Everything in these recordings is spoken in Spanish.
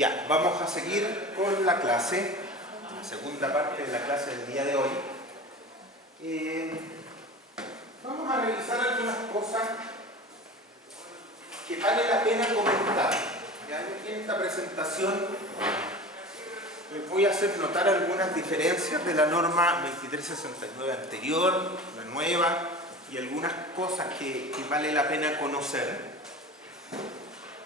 Ya, vamos a seguir con la clase, la segunda parte de la clase del día de hoy. Vamos a revisar algunas cosas que vale la pena comentar. Ya aquí en esta presentación les voy a hacer notar algunas diferencias de la norma 2369 anterior, la nueva, y algunas cosas que vale la pena conocer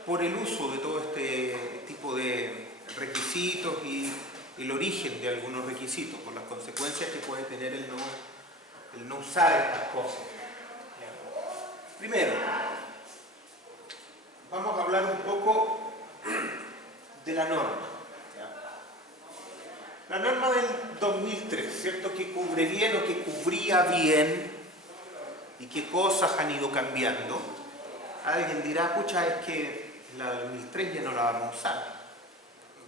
por el uso de todo este tipo de requisitos y el origen de algunos requisitos, por las consecuencias que puede tener el no usar estas cosas. Primero, vamos a hablar un poco de la norma. La norma del 2003, ¿cierto? Que cubre bien o que cubría bien y qué cosas han ido cambiando. Alguien dirá, pucha, es que la del 2003 ya no la vamos a usar.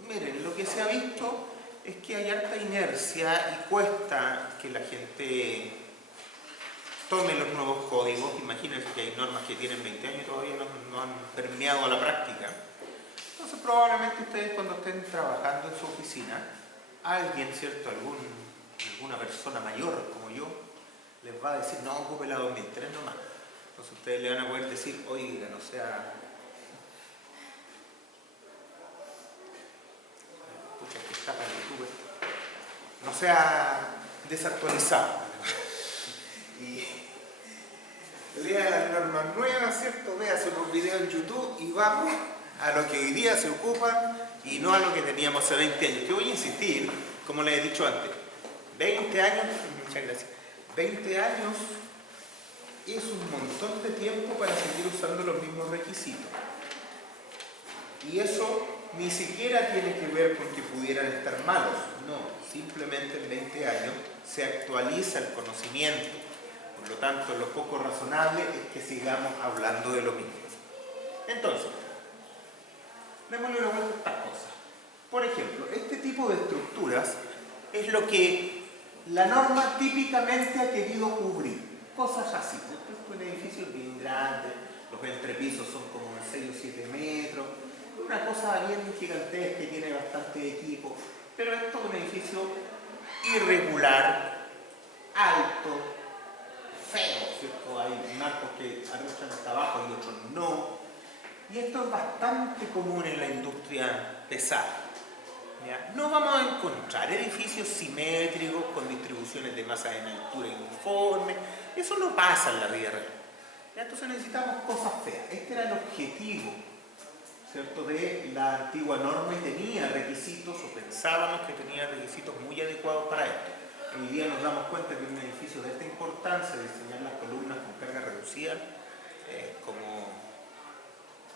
Miren, lo que se ha visto es que hay harta inercia y cuesta que la gente tome los nuevos códigos. Imagínense que hay normas que tienen 20 años y todavía no han permeado a la práctica. Entonces probablemente ustedes cuando estén trabajando en su oficina, alguien, ¿cierto? Alguna persona mayor como yo, les va a decir, no, ocupe la 2003 nomás. Entonces ustedes le van a poder decir, oiga, no sea... Pucha, que está para YouTube esto. No sea desactualizado. Y lea las normas nuevas, ¿cierto? Véase unos videos en YouTube y vamos a lo que hoy día se ocupa y no a lo que teníamos hace 20 años. Que voy a insistir, como les he dicho antes, 20 años, muchas gracias, 20 años es un montón de tiempo para seguir usando los mismos requisitos. Y eso ni siquiera tiene que ver con que pudieran estar malos. No, simplemente en 20 años se actualiza el conocimiento. Por lo tanto, lo poco razonable es que sigamos hablando de lo mismo. Entonces, démosle una vuelta a estas cosas. Por ejemplo, este tipo de estructuras es lo que la norma típicamente ha querido cubrir. Cosas así. Un edificio bien grande, los entrepisos son como de 6 o 7 metros, una cosa bien gigantesca y tiene bastante equipo, pero esto es un edificio irregular, alto, feo, ¿cierto? Hay marcos que arrastran hasta abajo y otros no. Y esto es bastante común en la industria pesada. ¿Ya? No vamos a encontrar edificios simétricos con distribuciones de masa en altura uniforme. Eso no pasa en la vida real. ¿Ya? Entonces necesitamos cosas feas. Este era el objetivo, ¿cierto?, de la antigua norma y tenía requisitos, o pensábamos que tenía requisitos muy adecuados para esto. Hoy día nos damos cuenta que un edificio de esta importancia, diseñar las columnas con carga reducida, es como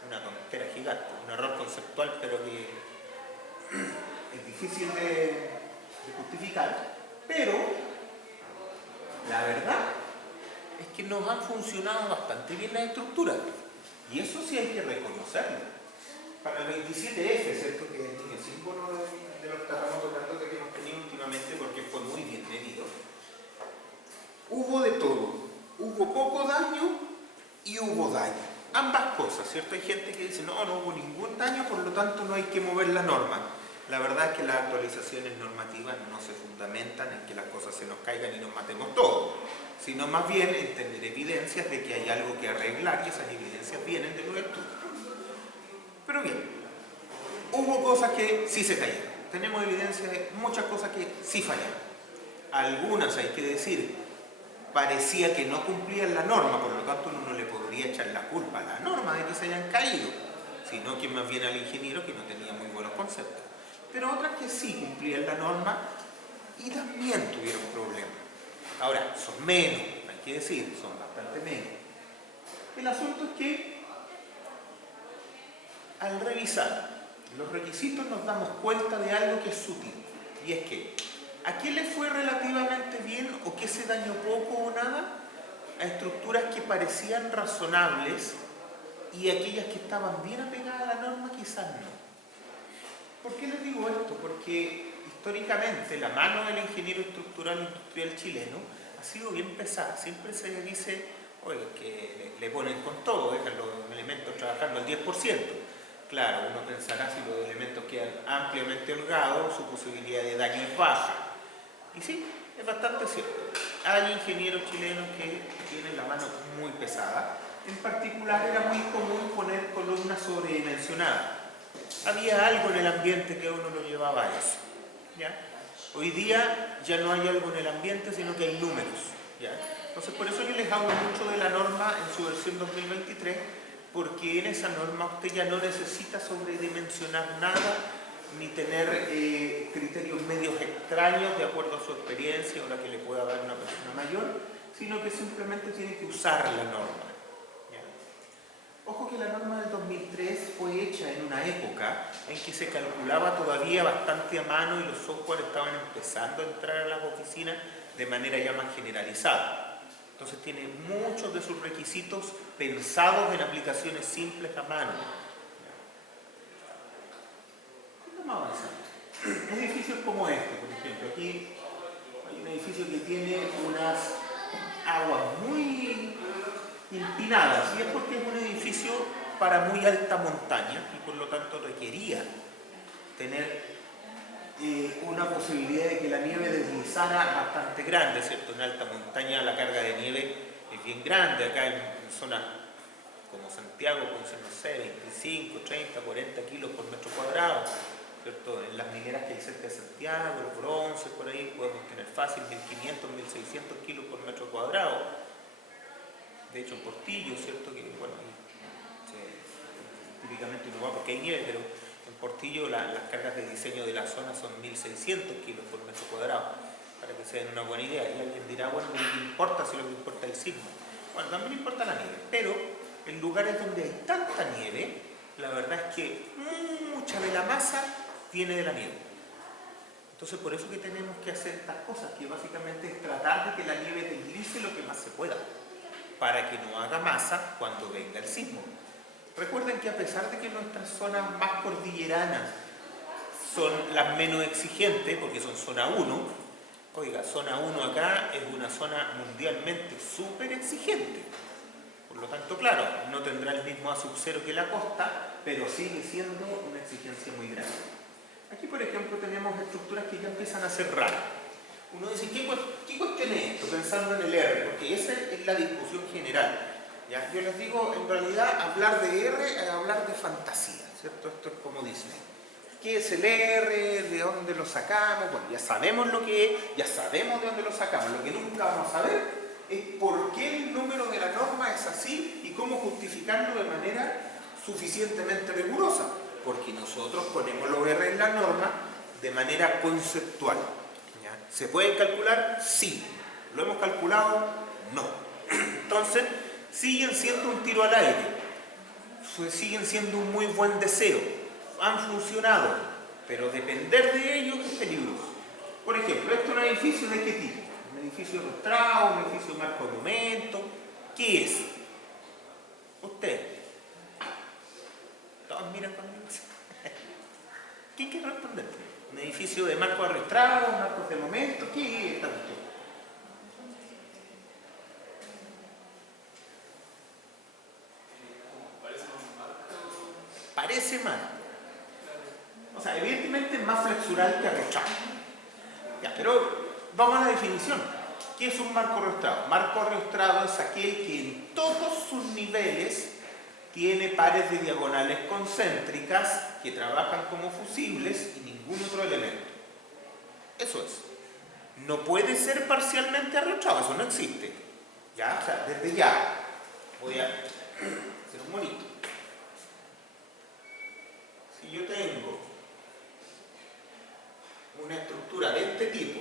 una tontera gigante, un error conceptual, pero que es difícil de justificar, pero la verdad es que nos han funcionado bastante bien las estructuras, y eso sí hay que reconocerlo. Para el 27F, ¿cierto?, que es el símbolo de los terremotos grandotes que hemos tenido últimamente, porque fue muy bien medido, hubo de todo. Hubo poco daño y hubo daño. Ambas cosas, ¿cierto? Hay gente que dice, no hubo ningún daño, por lo tanto no hay que mover la norma. La verdad es que las actualizaciones normativas no se fundamentan en que las cosas se nos caigan y nos matemos todos, sino más bien en tener evidencias de que hay algo que arreglar, y esas evidencias vienen de los estudios. Pero bien, hubo cosas que sí se cayeron. Tenemos evidencia de muchas cosas que sí fallaron. Algunas, hay que decir, parecía que no cumplían la norma, por lo tanto uno no le podría echar la culpa a la norma de que se hayan caído, sino que más bien al ingeniero que no tenía muy buenos conceptos. Pero otras que sí cumplían la norma y también tuvieron problemas. Ahora, son menos, hay que decir, son bastante menos. El asunto es que al revisar los requisitos nos damos cuenta de algo que es sutil, y es que ¿a qué le fue relativamente bien o qué se dañó poco o nada? A estructuras que parecían razonables, y aquellas que estaban bien apegadas a la norma quizás no. ¿Por qué les digo esto? Porque históricamente la mano del ingeniero estructural industrial chileno ha sido bien pesada. Siempre se dice, oye, que le ponen con todo, dejan los elementos trabajando al 10%. Claro, uno pensará si los elementos quedan ampliamente holgados, su posibilidad de daño es baja. Y sí, es bastante cierto. Hay ingenieros chilenos que tienen la mano muy pesada. En particular era muy común poner columnas sobredimensionadas. Había algo en el ambiente que uno lo llevaba a eso. ¿Ya? Hoy día ya no hay algo en el ambiente, sino que hay números. ¿Ya? Entonces por eso yo les hablo mucho de la norma en su versión 2023, porque en esa norma usted ya no necesita sobredimensionar nada, ni tener criterios medios extraños de acuerdo a su experiencia o la que le pueda dar una persona mayor, sino que simplemente tiene que usar la norma. ¿Ya? Ojo que la norma del 2003 fue hecha en una época en que se calculaba todavía bastante a mano y los software estaban empezando a entrar a las oficinas de manera ya más generalizada. Entonces tiene muchos de sus requisitos pensados en aplicaciones simples a mano. Vamos avanzando. Edificios como este, por ejemplo. Aquí hay un edificio que tiene unas aguas muy empinadas, y es porque es un edificio para muy alta montaña y por lo tanto requería tener una posibilidad de que la nieve deslizara bastante grande, ¿cierto? En alta montaña la carga de nieve es bien grande. Acá en zonas como Santiago, con, no sé, 25, 30, 40 kilos por metro cuadrado, ¿cierto? En las mineras que hay cerca de Santiago, los bronces, por ahí podemos tener fácil 1500, 1600 kilos por metro cuadrado. De hecho, en Portillo, ¿cierto? Que, bueno, típicamente uno va porque hay nieve, pero en Portillo las cargas de diseño de la zona son 1600 kilos por metro cuadrado, para que se den una buena idea. Y alguien dirá, bueno, ¿qué importa si lo que importa es el sismo? Bueno, también importa la nieve, pero en lugares donde hay tanta nieve, la verdad es que mucha de la masa viene de la nieve. Entonces, por eso que tenemos que hacer estas cosas, que básicamente es tratar de que la nieve deslice lo que más se pueda, para que no haga masa cuando venga el sismo. Recuerden que a pesar de que nuestras zonas más cordilleranas son las menos exigentes, porque son zona 1, oiga, zona 1 acá es una zona mundialmente súper exigente. Por lo tanto, claro, no tendrá el mismo A sub 0 que la costa, pero sigue siendo una exigencia muy grande. Aquí, por ejemplo, tenemos estructuras que ya empiezan a ser raras. Uno dice, ¿qué cuestión es esto? Pensando en el R, porque esa es la discusión general. ¿Ya? Yo les digo, en realidad, hablar de R es hablar de fantasía, ¿cierto? Esto es como Disney. ¿Qué es el R? ¿De dónde lo sacamos? Bueno, ya sabemos lo que es, ya sabemos de dónde lo sacamos. Lo que nunca vamos a saber es por qué el número de la norma es así y cómo justificarlo de manera suficientemente rigurosa. Porque nosotros ponemos los R en la norma de manera conceptual. ¿Ya? ¿Se pueden calcular? Sí. ¿Lo hemos calculado? No. Entonces, siguen siendo un tiro al aire. Siguen siendo un muy buen deseo. Han funcionado. Pero depender de ellos es peligroso. Por ejemplo, ¿esto es un edificio de qué tipo? ¿Un edificio rostrado? ¿Un edificio marco monumento? ¿Qué es? Usted. Todos miran conmigo. ¿Quién quiere responder? ¿Un edificio de marco arrastrado? ¿Marcos de momento? ¿Qué es esta cuestión? Parece marco. O sea, evidentemente es más flexural que arrastrado. Ya, pero vamos a la definición. ¿Qué es un marco arrastrado? Marco arrastrado es aquel que en todos sus niveles tiene pares de diagonales concéntricas que trabajan como fusibles y ningún otro elemento. Eso es. No puede ser parcialmente arrastrado, eso no existe. ¿Ya? O sea, desde ya voy a hacer un monito. Si yo tengo una estructura de este tipo,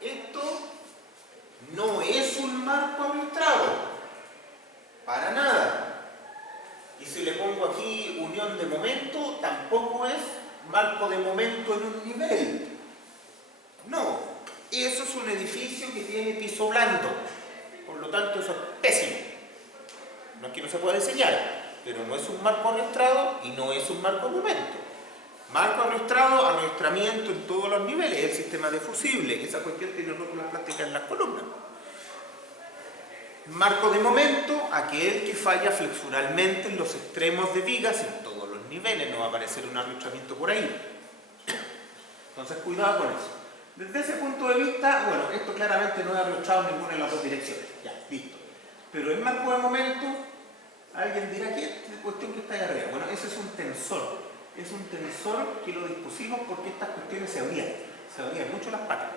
esto no es un marco arrastrado, para nada. Y si le pongo aquí unión de momento, tampoco es marco de momento en un nivel. No, eso es un edificio que tiene piso blando, por lo tanto eso es pésimo. No es que no se pueda enseñar, pero no es un marco arrastrado y no es un marco de momento. Marco arrastrado, arrastramiento en todos los niveles, el sistema de fusibles, esa cuestión tiene rótulas plásticas en las columnas. Marco de momento, aquel que falla flexuralmente en los extremos de vigas en todos los niveles, no va a aparecer un arrastramiento por ahí. Entonces cuidado con eso. Desde ese punto de vista, bueno, esto claramente no es arrastrado en ninguna de las dos direcciones. Ya, listo. Pero el marco de momento, alguien dirá, ¿qué cuestión que está ahí arriba? Bueno, ese es un tensor. Es un tensor que lo dispusimos porque estas cuestiones se abrían mucho las patas.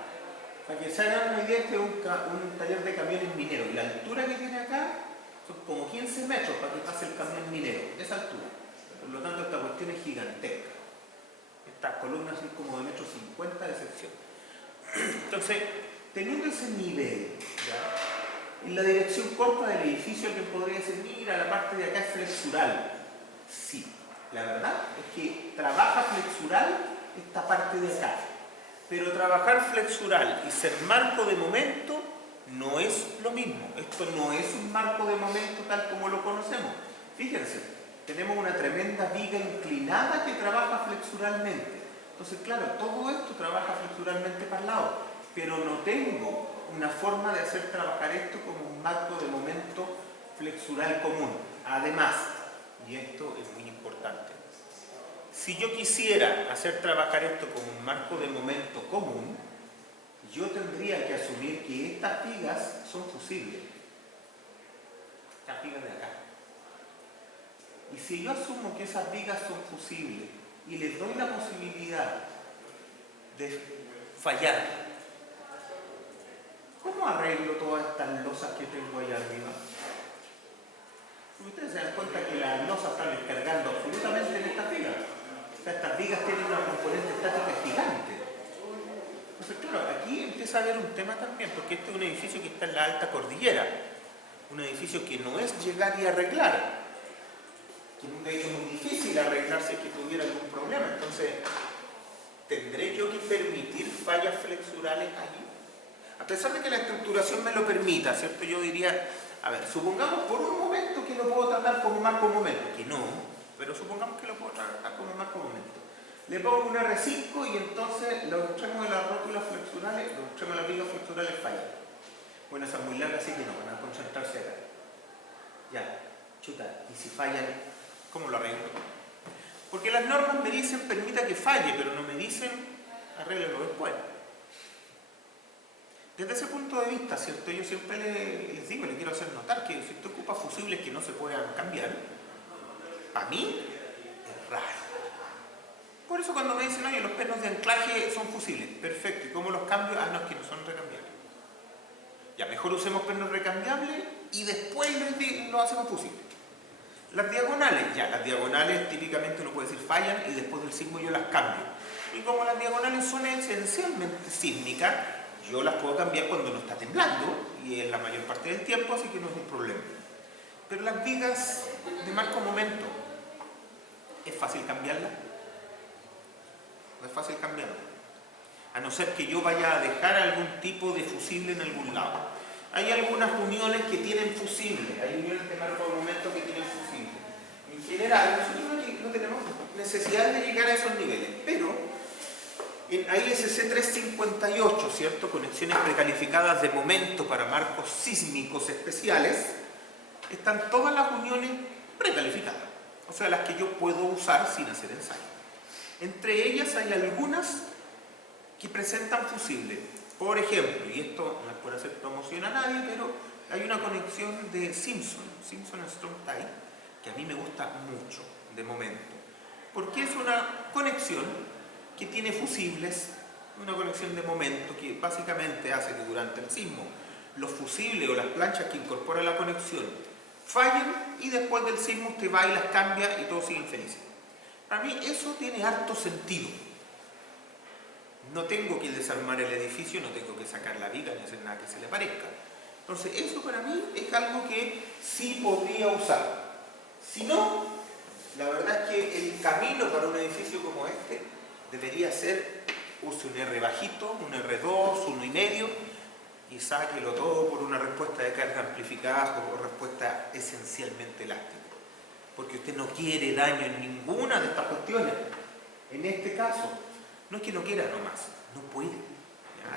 Para que se hagan una idea, este es un taller de camiones mineros. Y la altura que tiene acá son como 15 metros para que pase el camión minero, esa altura. Por lo tanto, esta cuestión es gigantesca. Estas columnas son como de 1,50 m de sección. Entonces, teniendo ese nivel, ¿ya? En la dirección corta del edificio, alguien podría decir, mira, la parte de acá es flexural. Sí, la verdad es que trabaja flexural esta parte de acá. Pero trabajar flexural y ser marco de momento no es lo mismo. Esto no es un marco de momento tal como lo conocemos. Fíjense, tenemos una tremenda viga inclinada que trabaja flexuralmente. Entonces, claro, todo esto trabaja flexuralmente para el lado, pero no tengo una forma de hacer trabajar esto como un marco de momento flexural común. Además, y esto es muy importante, si yo quisiera hacer trabajar esto como un marco de momento común, yo tendría que asumir que estas vigas son fusibles. Estas vigas de acá. Y si yo asumo que esas vigas son fusibles y les doy la posibilidad de fallar, ¿cómo arreglo todas estas losas que tengo allá arriba? Ustedes se dan cuenta que las losas están descargando absolutamente en estas vigas. O sea, estas vigas tienen una componente estática gigante. Entonces, claro, aquí empieza a haber un tema también, porque este es un edificio que está en la alta cordillera. Un edificio que no es llegar y arreglar. Que es un hecho muy difícil arreglar si es que tuviera algún problema. Entonces, ¿tendré yo que permitir fallas flexurales allí? A pesar de que la estructuración me lo permita, ¿cierto? Yo diría, a ver, supongamos por un momento que lo puedo tratar como marco momento, que no, pero supongamos que lo puedo tratar como marco momento. Le pongo un R5 y entonces los extremos de las rótulas flexurales, los extremos de las vigas flexurales fallan. Bueno, esa es muy larga, así que no, van a concentrarse acá. Ya, chuta, y si fallan, ¿cómo lo arreglo? Porque las normas me dicen permita que falle, pero no me dicen arréglelo después. Desde ese punto de vista, ¿cierto? Yo siempre les digo, les quiero hacer notar que si usted ocupa fusibles que no se puedan cambiar, para mí es raro. Por eso cuando me dicen, oye, los pernos de anclaje son fusibles, perfecto, ¿y cómo los cambio? Ah, no, es que no son recambiables. Ya, mejor usemos pernos recambiables y después lo hacemos fusible. Las diagonales, ya, las diagonales típicamente uno puede decir fallan y después del sismo yo las cambio. Y como las diagonales son esencialmente sísmicas, yo las puedo cambiar cuando no está temblando y en la mayor parte del tiempo, así que no es un problema. Pero las vigas de marco momento, ¿es fácil cambiarlas? No es fácil cambiarlas. A no ser que yo vaya a dejar algún tipo de fusible en algún lado. Hay algunas uniones que tienen fusible, hay uniones de marco momento que tienen fusible. En general, nosotros no tenemos necesidad de llegar a esos niveles, pero en ISC 358, ¿cierto? Conexiones precalificadas de momento para marcos sísmicos especiales, están todas las uniones precalificadas, o sea, las que yo puedo usar sin hacer ensayo. Entre ellas hay algunas que presentan fusible. Por ejemplo, y esto no es por hacer promoción a nadie, pero hay una conexión de Simpson Strong Tie, que a mí me gusta mucho de momento, porque es una conexión que tiene fusibles, una conexión de momento que básicamente hace que durante el sismo los fusibles o las planchas que incorpora la conexión fallen y después del sismo usted va y las cambia y todos siguen felices. Para mí eso tiene harto sentido. No tengo que desarmar el edificio, no tengo que sacar la viga ni hacer nada que se le parezca. Entonces eso para mí es algo que sí podría usar. Si no, la verdad es que el camino para un edificio como este debería ser, use un R bajito, un R2, 1,5 y sáquelo todo por una respuesta de carga amplificada o por respuesta esencialmente elástica. Porque usted no quiere daño en ninguna de estas cuestiones. En este caso, no es que no quiera nomás, no puede.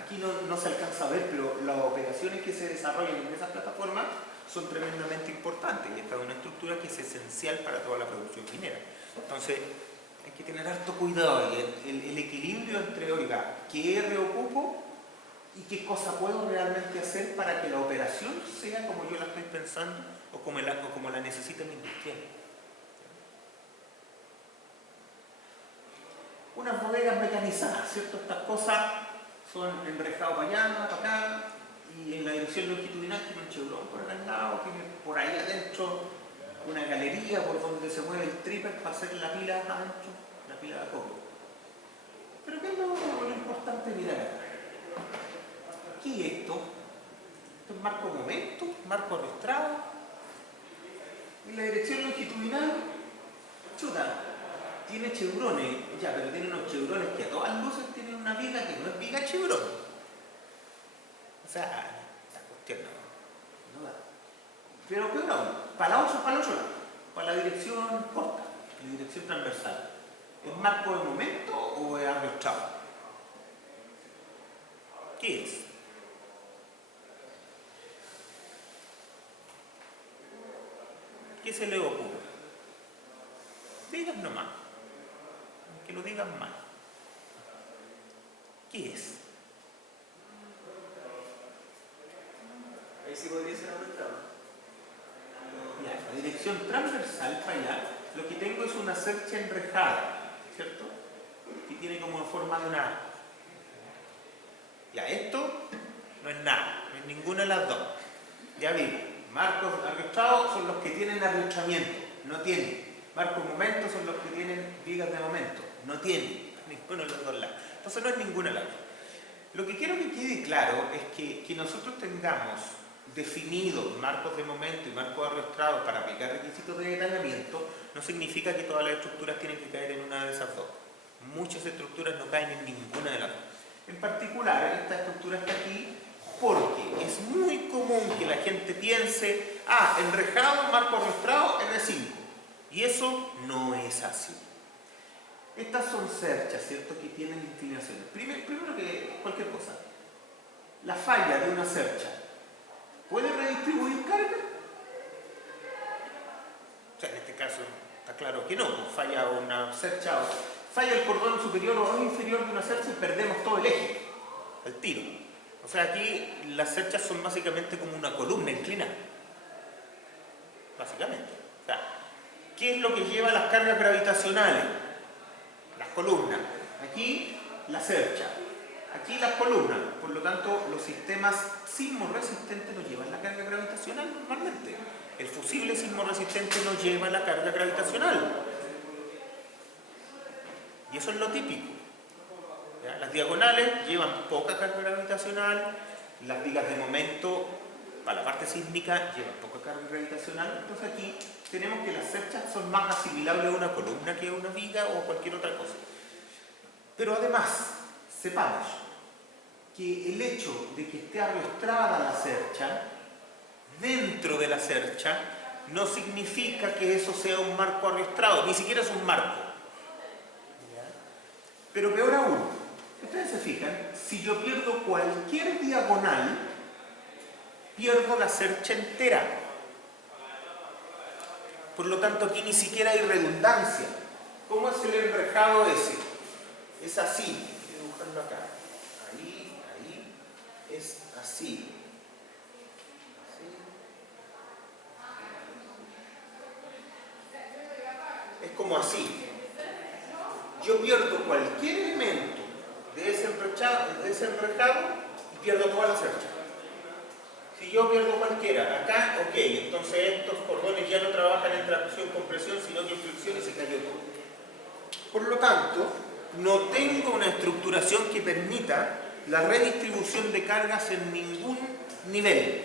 Aquí no se alcanza a ver, pero las operaciones que se desarrollan en esas plataformas son tremendamente importantes y esta es una estructura que es esencial para toda la producción minera. Entonces, hay que tener harto cuidado y el equilibrio entre, oiga, qué reocupo y qué cosa puedo realmente hacer para que la operación sea como yo la estoy pensando o como la necesita mi industrial. Unas bodegas mecanizadas, ¿cierto? Estas cosas son enrejados para allá, para acá, y en la dirección longitudinal tiene un chevrón por acá al lado, tiene por ahí adentro una galería por donde se mueve el tripper para hacer la pila adentro, la pila de cobre. Pero ¿qué es lo importante de mirar acá? ¿Qué es esto? ¿Esto es marco momento? ¿Marco arrastrado? En la dirección longitudinal, chuta, tiene chevrones, ya, pero tiene unos chevrones que a todas luces tienen una viga que no es viga chevrón. O sea, la cuestión no da. Pero peor aún, para el otro lado, para la dirección corta, la dirección transversal. ¿Es marco de momento o es arrastrado? ¿Qué es? ¿Qué se le ocurre? Digan nomás, que lo digan mal. ¿Qué es? Ahí sí podría ser arrastrado. Ya, la dirección transversal para allá, lo que tengo es una cercha enrejada, ¿cierto? Que tiene como forma de una A. Ya, esto no es nada, no es ninguna de las dos. Ya vimos, marcos arrastrados son los que tienen arrastramiento, no tienen. Marcos momentos son los que tienen vigas de momento, no tienen ninguno de los dos lados. Entonces no es ninguna de las dos. Lo que quiero que quede claro es que nosotros tengamos definidos marcos de momento y marcos arrastrados para aplicar requisitos de detallamiento no significa que todas las estructuras tienen que caer en una de esas dos. Muchas estructuras no caen en ninguna de las dos. En particular, esta estructura está aquí porque es muy común que la gente piense, enrejado, marco arrastrado, R5. Y eso no es así. Estas son cerchas, ¿cierto?, que tienen inclinaciones. Primero que cualquier cosa, la falla de una cercha ¿puede redistribuir carga? O sea, en este caso está claro que no, falla una cercha, falla el cordón superior o inferior de una cercha y perdemos todo el eje, el tiro. O sea, aquí las cerchas son básicamente como una columna inclinada. Básicamente. O sea, ¿qué es lo que lleva las cargas gravitacionales? Las columnas. Aquí la cercha. Aquí las columnas. Por lo tanto, los sistemas sismorresistentes no llevan la carga gravitacional normalmente. El fusible sismorresistente no lleva la carga gravitacional. Y eso es lo típico. ¿Ya? Las diagonales llevan poca carga gravitacional. Las vigas de momento, para la parte sísmica, llevan poca carga gravitacional. Entonces aquí tenemos que las cerchas son más asimilables a una columna que a una viga o cualquier otra cosa. Pero además, sepamos que el hecho de que esté arrastrada la cercha dentro de la cercha no significa que eso sea un marco arrastrado, ni siquiera es un marco. Pero peor aún, ustedes se fijan, si yo pierdo cualquier diagonal, pierdo la cercha entera. Por lo tanto, aquí ni siquiera hay redundancia. ¿Cómo es el enrejado ese? Es así, voy a dibujarlo acá. Ahí, es así. Es como así. Yo pierdo cualquier elemento de ese enrejado y pierdo toda la cercha. Si yo pierdo cualquiera, acá, ok, entonces estos cordones ya no trabajan en tracción-compresión, sino que en fricción y se cayó todo. Por lo tanto, no tengo una estructuración que permita la redistribución de cargas en ningún nivel.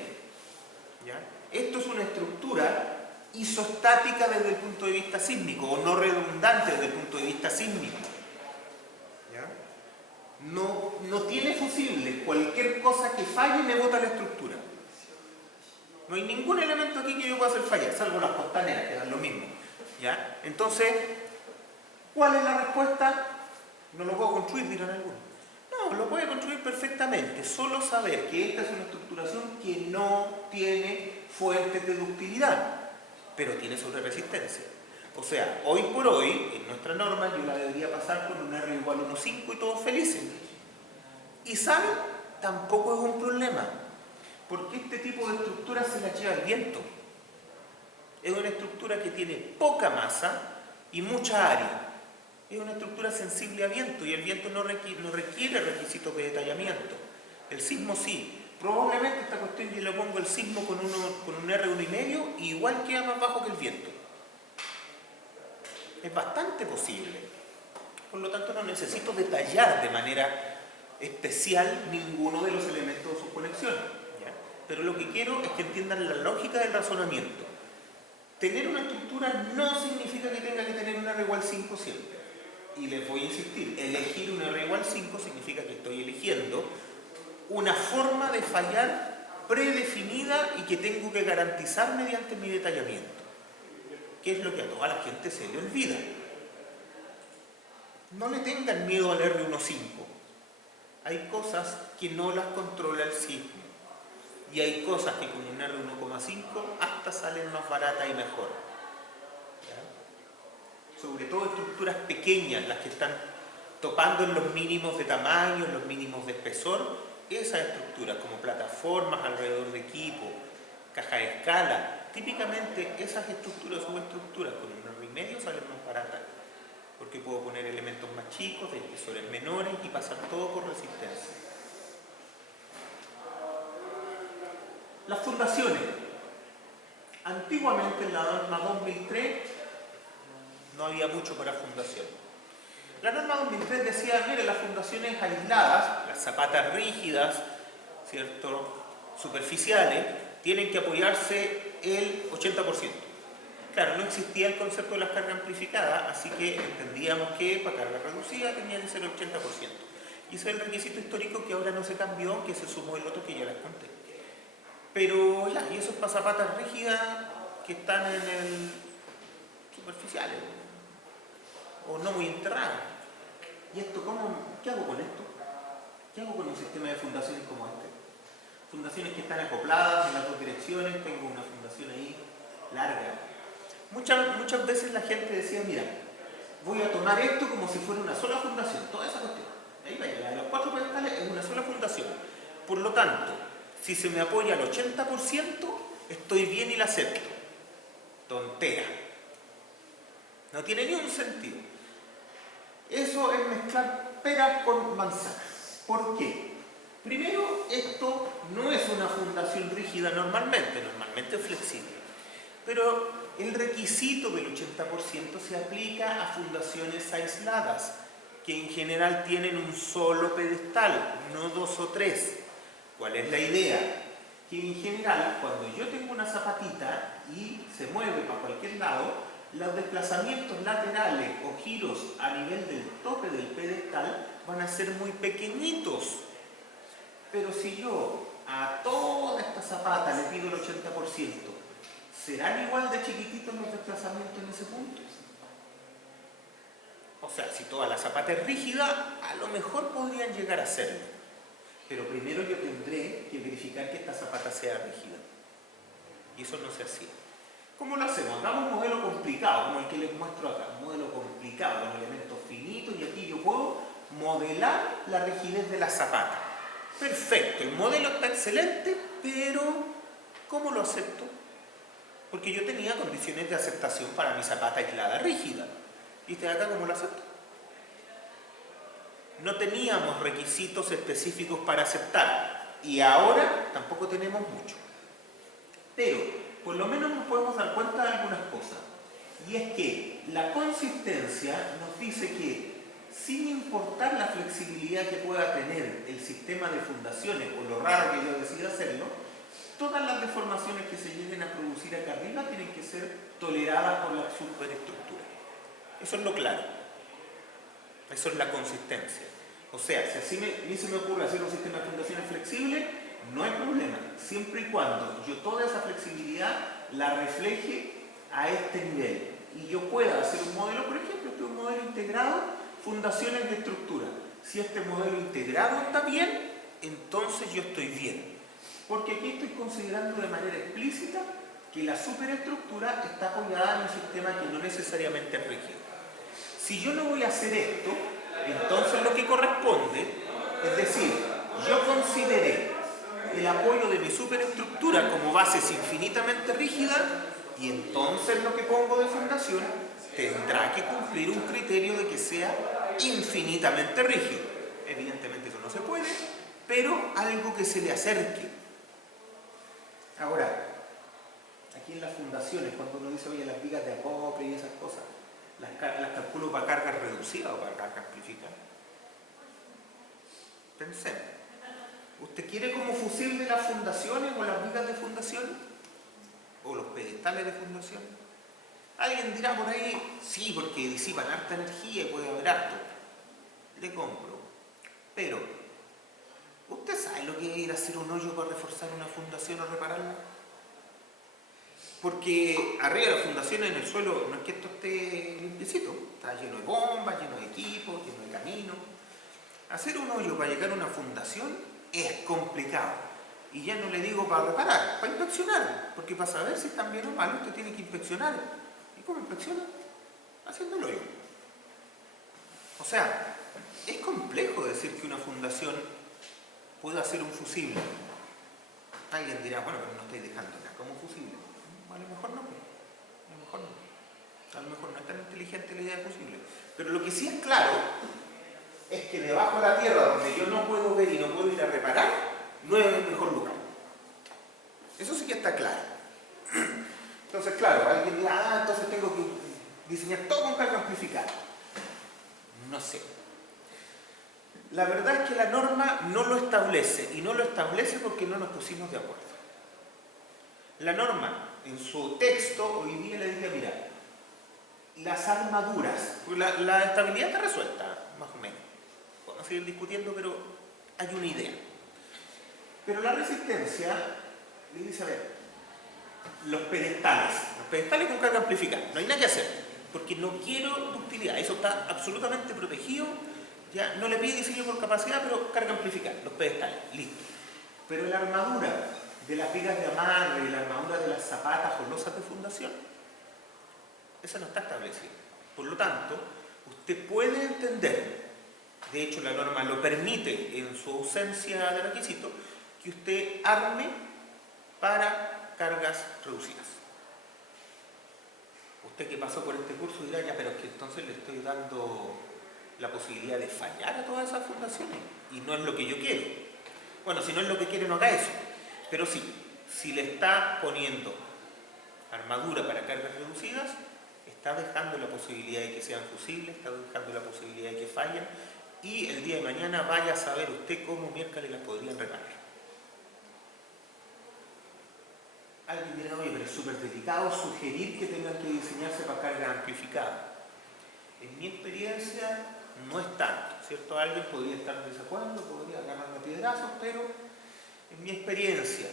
¿Ya? Esto es una estructura isostática desde el punto de vista sísmico, o no redundante desde el punto de vista sísmico. ¿Ya? No tiene fusible, cualquier cosa que falle me bota la estructura. No hay ningún elemento aquí que yo pueda hacer fallar, salvo las costaneras, que dan lo mismo. ¿Ya? Entonces, ¿cuál es la respuesta? No lo puedo construir, dirán algunos. No, No, lo puede construir perfectamente, solo saber que esta es una estructuración que no tiene fuentes de ductilidad, pero tiene sobreresistencia. O sea, hoy por hoy, en nuestra norma, yo la debería pasar con un R igual a 1,5 y todos felices. Y ¿saben? Tampoco es un problema, porque este tipo de estructura se la lleva el viento. Es una estructura que tiene poca masa y mucha área. Es una estructura sensible a viento y el viento no requiere requisitos de detallamiento. El sismo sí. Probablemente esta cuestión yo le pongo el sismo con un R1,5 y igual queda más bajo que el viento. Es bastante posible. Por lo tanto no necesito detallar de manera especial ninguno de los elementos de sus conexiones. ¿Ya? Pero lo que quiero es que entiendan la lógica del razonamiento. Tener una estructura no significa que tenga que tener un R igual 5 siempre. Y les voy a insistir, elegir un R igual 5 significa que estoy eligiendo una forma de fallar predefinida y que tengo que garantizar mediante mi detallamiento, que es lo que a toda la gente se le olvida. No le tengan miedo al R1,5. Hay cosas que no las controla el sismo y hay cosas que con un R1,5 hasta salen más baratas y mejor. Sobre todo estructuras pequeñas, las que están topando en los mínimos de tamaño, en los mínimos de espesor, esas estructuras como plataformas alrededor de equipo, caja de escala, típicamente esas estructuras, subestructuras con un R1,5 salen más baratas, porque puedo poner elementos más chicos, de espesores menores y pasar todo por resistencia. Las fundaciones. Antiguamente en la norma 2003 no había mucho para fundación. La norma 2003 decía, mire, las fundaciones aisladas, las zapatas rígidas, ¿cierto?, superficiales, tienen que apoyarse el 80%. Claro, no existía el concepto de las cargas amplificadas, así que entendíamos que para carga reducida tenía que ser el 80%. Y ese es el requisito histórico que ahora no se cambió, que se sumó el otro que ya les conté. Pero ya, y eso es para zapatas rígidas que están en el superficiales o no muy enterradas. ¿Y esto qué hago con esto? ¿Qué hago con un sistema de fundaciones como este? Fundaciones que están acopladas en las dos direcciones, tengo una fundación ahí larga. Muchas veces la gente decía, mira, voy a tomar esto como si fuera una sola fundación, toda esa cuestión. Ahí vaya, la de los 4 pedestales es una sola fundación. Por lo tanto, si se me apoya al 80%, estoy bien y la acepto. Tontera. No tiene ni un sentido. Eso es mezclar peras con manzanas. ¿Por qué? Primero, esto no es una fundación rígida normalmente es flexible. Pero el requisito del 80% se aplica a fundaciones aisladas, que en general tienen un solo pedestal, no 2 o 3. ¿Cuál es la idea? Que en general, cuando yo tengo una zapatita y se mueve para cualquier lado, los desplazamientos laterales o giros a nivel del tope del pedestal van a ser muy pequeñitos. Pero si yo a toda esta zapata le pido el 80%, ¿serán igual de chiquititos los desplazamientos en ese punto? O sea, si toda la zapata es rígida, a lo mejor podrían llegar a serlo. Pero primero yo tendré que verificar que esta zapata sea rígida. Y eso no se hacía. ¿Cómo lo hacemos? Hagamos un modelo complicado, como el que les muestro acá. Un modelo complicado, con elementos finitos, y aquí yo puedo modelar la rigidez de la zapata. Perfecto, el modelo está excelente, pero ¿cómo lo acepto? Porque yo tenía condiciones de aceptación para mi zapata aislada rígida. ¿Y este de acá cómo lo acepto? No teníamos requisitos específicos para aceptar. Y ahora tampoco tenemos mucho. Pero por lo menos nos podemos dar cuenta de algunas cosas. Y es que la consistencia nos dice que, sin importar la flexibilidad que pueda tener el sistema de fundaciones o lo raro que yo decida hacerlo, todas las deformaciones que se lleguen a producir acá arriba tienen que ser toleradas por la superestructura. Eso es lo claro. Eso es la consistencia. O sea, si así a mí se me ocurre hacer un sistema de fundaciones flexible, no hay problema, siempre y cuando yo toda esa flexibilidad la refleje a este nivel y yo pueda hacer un modelo, por ejemplo, un modelo integrado, fundaciones de estructura. Si este modelo integrado está bien, entonces yo estoy bien. Porque aquí estoy considerando de manera explícita que la superestructura está apoyada en un sistema que no necesariamente es rígido. Si yo no voy a hacer esto, entonces lo que corresponde, es decir, yo consideré el apoyo de mi superestructura como bases infinitamente rígidas, y entonces lo que pongo de fundación tendrá que cumplir un criterio de que sea infinitamente rígido. Evidentemente eso no se puede, pero algo que se le acerque. Ahora, aquí en las fundaciones, cuando uno dice, oye, las vigas de acople y esas cosas, las calculo para cargas reducidas o para cargas amplificadas. Pensemos. ¿Usted quiere como fusible las fundaciones o las vigas de fundación? ¿O los pedestales de fundación? Alguien dirá por ahí, sí, porque disipan harta energía y puede haber harto. Le compro. Pero, ¿usted sabe lo que es ir a hacer un hoyo para reforzar una fundación o repararla? Porque arriba de la fundación, en el suelo, no es que esto esté limpiecito, está lleno de bombas, lleno de equipos, lleno de caminos. Hacer un hoyo para llegar a una fundación es complicado. Y ya no le digo para reparar, para inspeccionar, porque para saber si están bien o mal, usted tiene que inspeccionar. ¿Y cómo inspecciona? Haciendo el hoyo. O sea, es complejo decir que una fundación puede hacer un fusible. Alguien dirá, bueno, pero no estáis dejando acá como fusible. A lo mejor no, a lo mejor no. A lo mejor no es tan inteligente la idea de fusible. Pero lo que sí es claro es que debajo de la tierra, donde yo no puedo ver y no puedo ir a reparar, no es el mejor lugar. Eso sí que está claro. Entonces, claro, alguien dirá, entonces tengo que diseñar todo con carga amplificada. No sé. La verdad es que la norma no lo establece, y no lo establece porque no nos pusimos de acuerdo. La norma, en su texto, hoy día le dice, mira, las armaduras, la estabilidad está resuelta, más o menos. Podemos seguir discutiendo, pero hay una idea. Pero la resistencia, le dice, a ver, los pedestales con carga amplificada, no hay nada que hacer, porque no quiero ductilidad, eso está absolutamente protegido, ya no le pide diseño por capacidad, pero carga amplificada, los pedestales, listo. Pero la armadura de las vigas de amarre y la armadura de las zapatas o losas de fundación, esa no está establecida. Por lo tanto, usted puede entender, de hecho la norma lo permite en su ausencia de requisito, que usted arme para cargas reducidas. Usted que pasó por este curso dirá, ya, pero es que entonces le estoy dando la posibilidad de fallar a todas esas fundaciones, y no es lo que yo quiero. Bueno, si no es lo que quiere, no haga eso. Pero sí, si le está poniendo armadura para cargas reducidas, está dejando la posibilidad de que sean fusibles, está dejando la posibilidad de que fallen, y el día de mañana vaya a saber usted cómo miércoles las podrían reparar. Alguien dirá, oye, pero es súper delicado sugerir que tengan que diseñarse para carga amplificada. En mi experiencia no es tanto, ¿cierto? Alguien podría estar en desacuerdo, podría agarrarme piedrazos, pero en mi experiencia,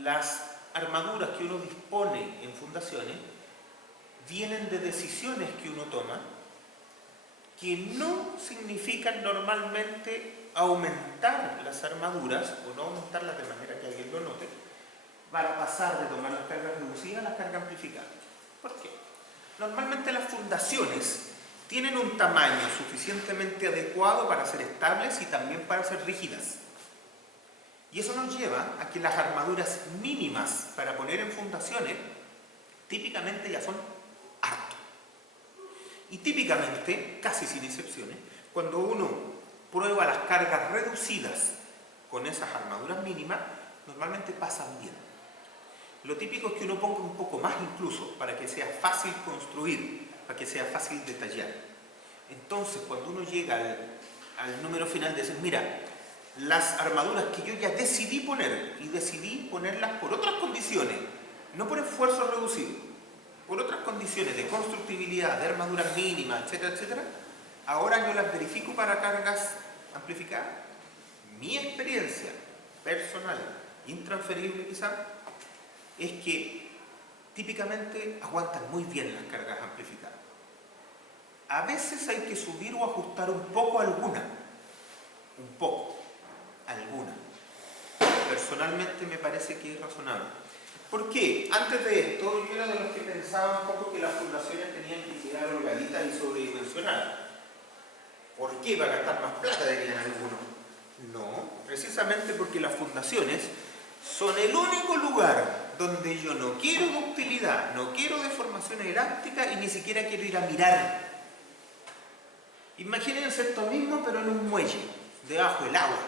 las armaduras que uno dispone en fundaciones vienen de decisiones que uno toma que no significan normalmente aumentar las armaduras o no aumentarlas de manera que alguien lo note, para pasar de tomar las cargas reducidas a las cargas amplificadas. ¿Por qué? Normalmente las fundaciones tienen un tamaño suficientemente adecuado para ser estables y también para ser rígidas. Y eso nos lleva a que las armaduras mínimas para poner en fundaciones típicamente ya son harto. Y típicamente, casi sin excepciones, cuando uno prueba las cargas reducidas con esas armaduras mínimas, normalmente pasan bien. Lo típico es que uno ponga un poco más incluso para que sea fácil construir, para que sea fácil detallar. Entonces, cuando uno llega al número final de decir, mira, las armaduras que yo ya decidí poner, y decidí ponerlas por otras condiciones, no por esfuerzo reducido, por otras condiciones de constructibilidad, de armaduras mínimas, etcétera, etcétera, ahora yo las verifico para cargas amplificadas. Mi experiencia personal, intransferible quizá, es que típicamente aguantan muy bien las cargas amplificadas. A veces hay que subir o ajustar un poco alguna, un poco, alguna. Personalmente me parece que es razonable. ¿Por qué? Antes de esto, yo era de los que pensaba un poco que las fundaciones tenían que quedar organizadas y sobredimensionadas. ¿Por qué? Para gastar más plata, dirían algunos. No, precisamente porque las fundaciones son el único lugar donde yo no quiero ductilidad, no quiero deformación elástica y ni siquiera quiero ir a mirar. Imagínense esto mismo, pero en un muelle, debajo del agua.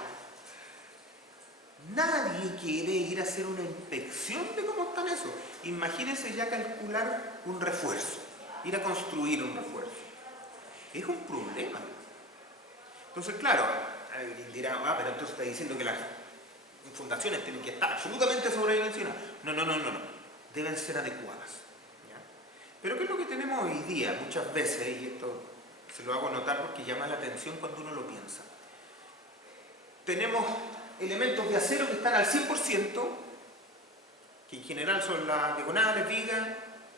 Nadie quiere ir a hacer una inspección de cómo están eso. Imagínense ya calcular un refuerzo, ir a construir un refuerzo. Es un problema. Entonces, claro, alguien dirá, pero entonces está diciendo que las fundaciones tienen que estar absolutamente sobredimensionadas. No. Deben ser adecuadas. ¿Ya? Pero ¿qué es lo que tenemos hoy día? Muchas veces, y esto se lo hago notar porque llama la atención cuando uno lo piensa. Tenemos elementos de acero que están al 100%, que en general son las diagonales, vigas.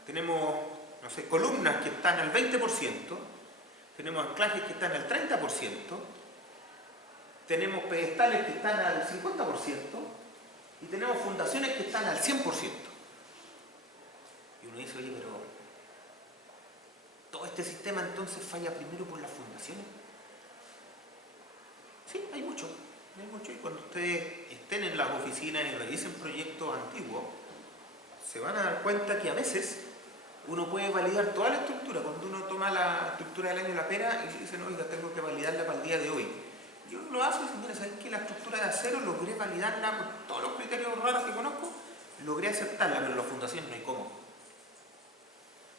Tenemos, no sé, columnas que están al 20%. Tenemos anclajes que están al 30%. Tenemos pedestales que están al 50%. Y tenemos fundaciones que están al 100%. Y uno dice, oye, pero ¿todo este sistema entonces falla primero por las fundaciones? Sí, hay mucho. Y cuando ustedes estén en las oficinas y revisen proyectos antiguos, se van a dar cuenta que a veces uno puede validar toda la estructura. Cuando uno toma la estructura del año de la pera y dice, no, tengo que validarla para el día de hoy. Y uno lo hace y dice, mira, ¿sabes qué? La estructura de acero logré validarla con todos los criterios raros que conozco, logré aceptarla, pero la fundación no hay cómo.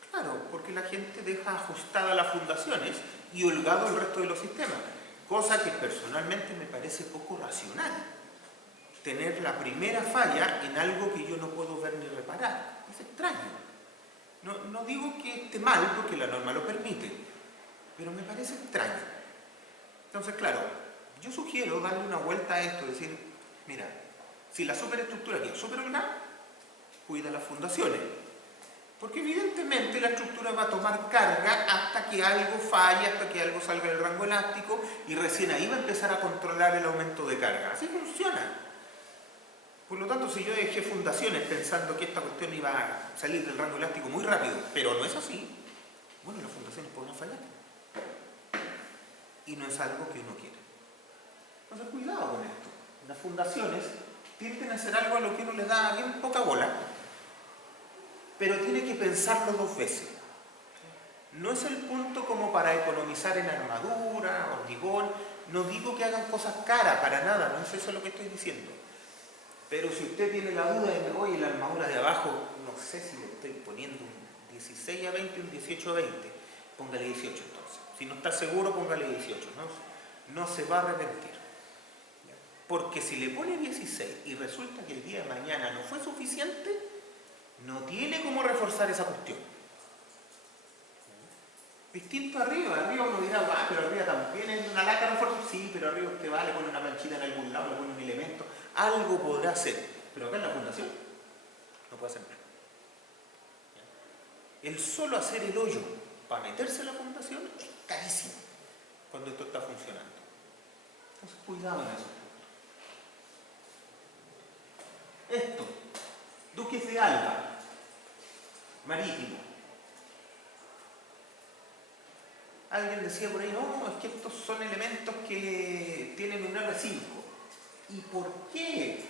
Claro, porque la gente deja ajustadas las fundaciones y holgado el resto de los sistemas. Cosa que personalmente me parece poco racional. Tener la primera falla en algo que yo no puedo ver ni reparar. Es extraño. No digo que esté mal porque la norma lo permite, pero me parece extraño. Entonces, claro, yo sugiero darle una vuelta a esto, decir, mira, si la superestructura quedó superholgada, cuida las fundaciones. Porque evidentemente la estructura va a tomar carga hasta que algo falle, hasta que algo salga del rango elástico y recién ahí va a empezar a controlar el aumento de carga. Así funciona. Por lo tanto, si yo dejé fundaciones pensando que esta cuestión iba a salir del rango elástico muy rápido, pero no es así, bueno, las fundaciones pueden fallar. Y no es algo que uno quiere. Entonces, cuidado con esto. Las fundaciones tienden a hacer algo a lo que uno le da bien poca bola, pero tiene que pensarlo dos veces. No es el punto como para economizar en armadura, hormigón. No digo que hagan cosas caras, para nada, no es eso lo que estoy diciendo. Pero si usted tiene la duda de, oye, la armadura de abajo, no sé si le estoy poniendo un 16 a 20, un 18 a 20, póngale 18 entonces. Si no está seguro, póngale 18, no se va a arrepentir. Porque si le pone 16 y resulta que el día de mañana no fue suficiente, no tiene cómo reforzar esa cuestión. Distinto arriba uno dirá, pero arriba también es una laca reforzar. Sí, pero arriba usted va, le pone una planchita en algún lado, le pone un elemento, algo podrá hacer. Pero acá en la fundación no puede hacer nada. El solo hacer el hoyo para meterse en la fundación es carísimo cuando esto está funcionando. Entonces, cuidado en eso. Esto, Duques de Alba, marítimo. Alguien decía por ahí, no, es que estos son elementos que tienen un R5. ¿Y por qué?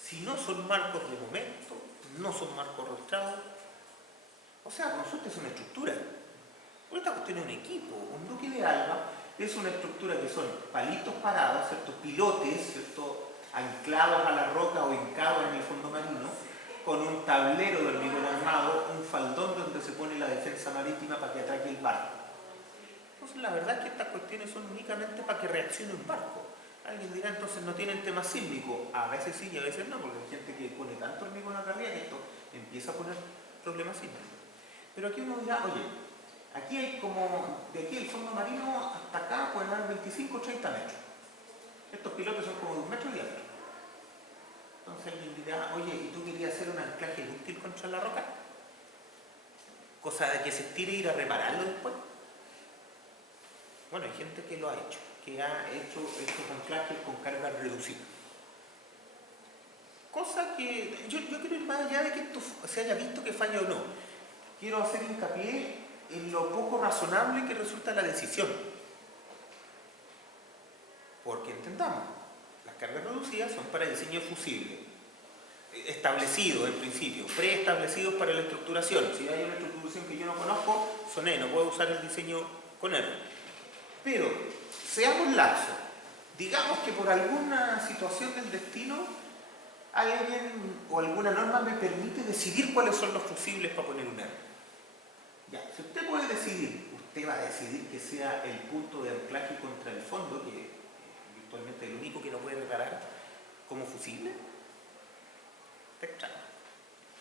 Si no son marcos de momento, no son marcos rostrados. O sea, consulta es una estructura. Esta cuestión es un equipo. Un Duque de Alba es una estructura que son palitos parados, ¿cierto? Pilotes, ¿cierto? Anclados a la roca o hincados en el fondo marino, con un tablero de hormigón armado, un faldón donde se pone la defensa marítima para que atraque el barco. Entonces la verdad es que estas cuestiones son únicamente para que reaccione un barco. Alguien dirá, entonces no tienen tema sísmico. A veces sí y a veces no, porque hay gente que pone tanto hormigón acá arriba que esto empieza a poner problemas sísmicos. Pero aquí uno dirá, oye, aquí hay como, de aquí el fondo marino hasta acá pueden haber 25 o 30 metros. Estos pilotes son como de 1 metro de diámetro. Entonces alguien dirá, oye, ¿y tú querías hacer un anclaje útil contra la roca? Cosa de que se estire e ir a repararlo después. Bueno, hay gente que lo ha hecho, que ha hecho estos anclajes con carga reducida. Cosa que yo quiero ir más allá de que esto se haya visto que falla o no. Quiero hacer hincapié en lo poco razonable que resulta la decisión. Porque entendamos, las cargas reducidas son para diseño fusible, establecidos en principio, preestablecidos para la estructuración. Si hay una estructuración que yo no conozco, son E, no puedo usar el diseño con R. Pero, seamos laxos, digamos que por alguna situación del destino alguien o alguna norma me permite decidir cuáles son los fusibles para poner un R. Ya, si usted puede decidir, usted va a decidir que sea el punto de anclaje contra el fondo, que virtualmente es el único que no puede reparar como fusible. Está extraño.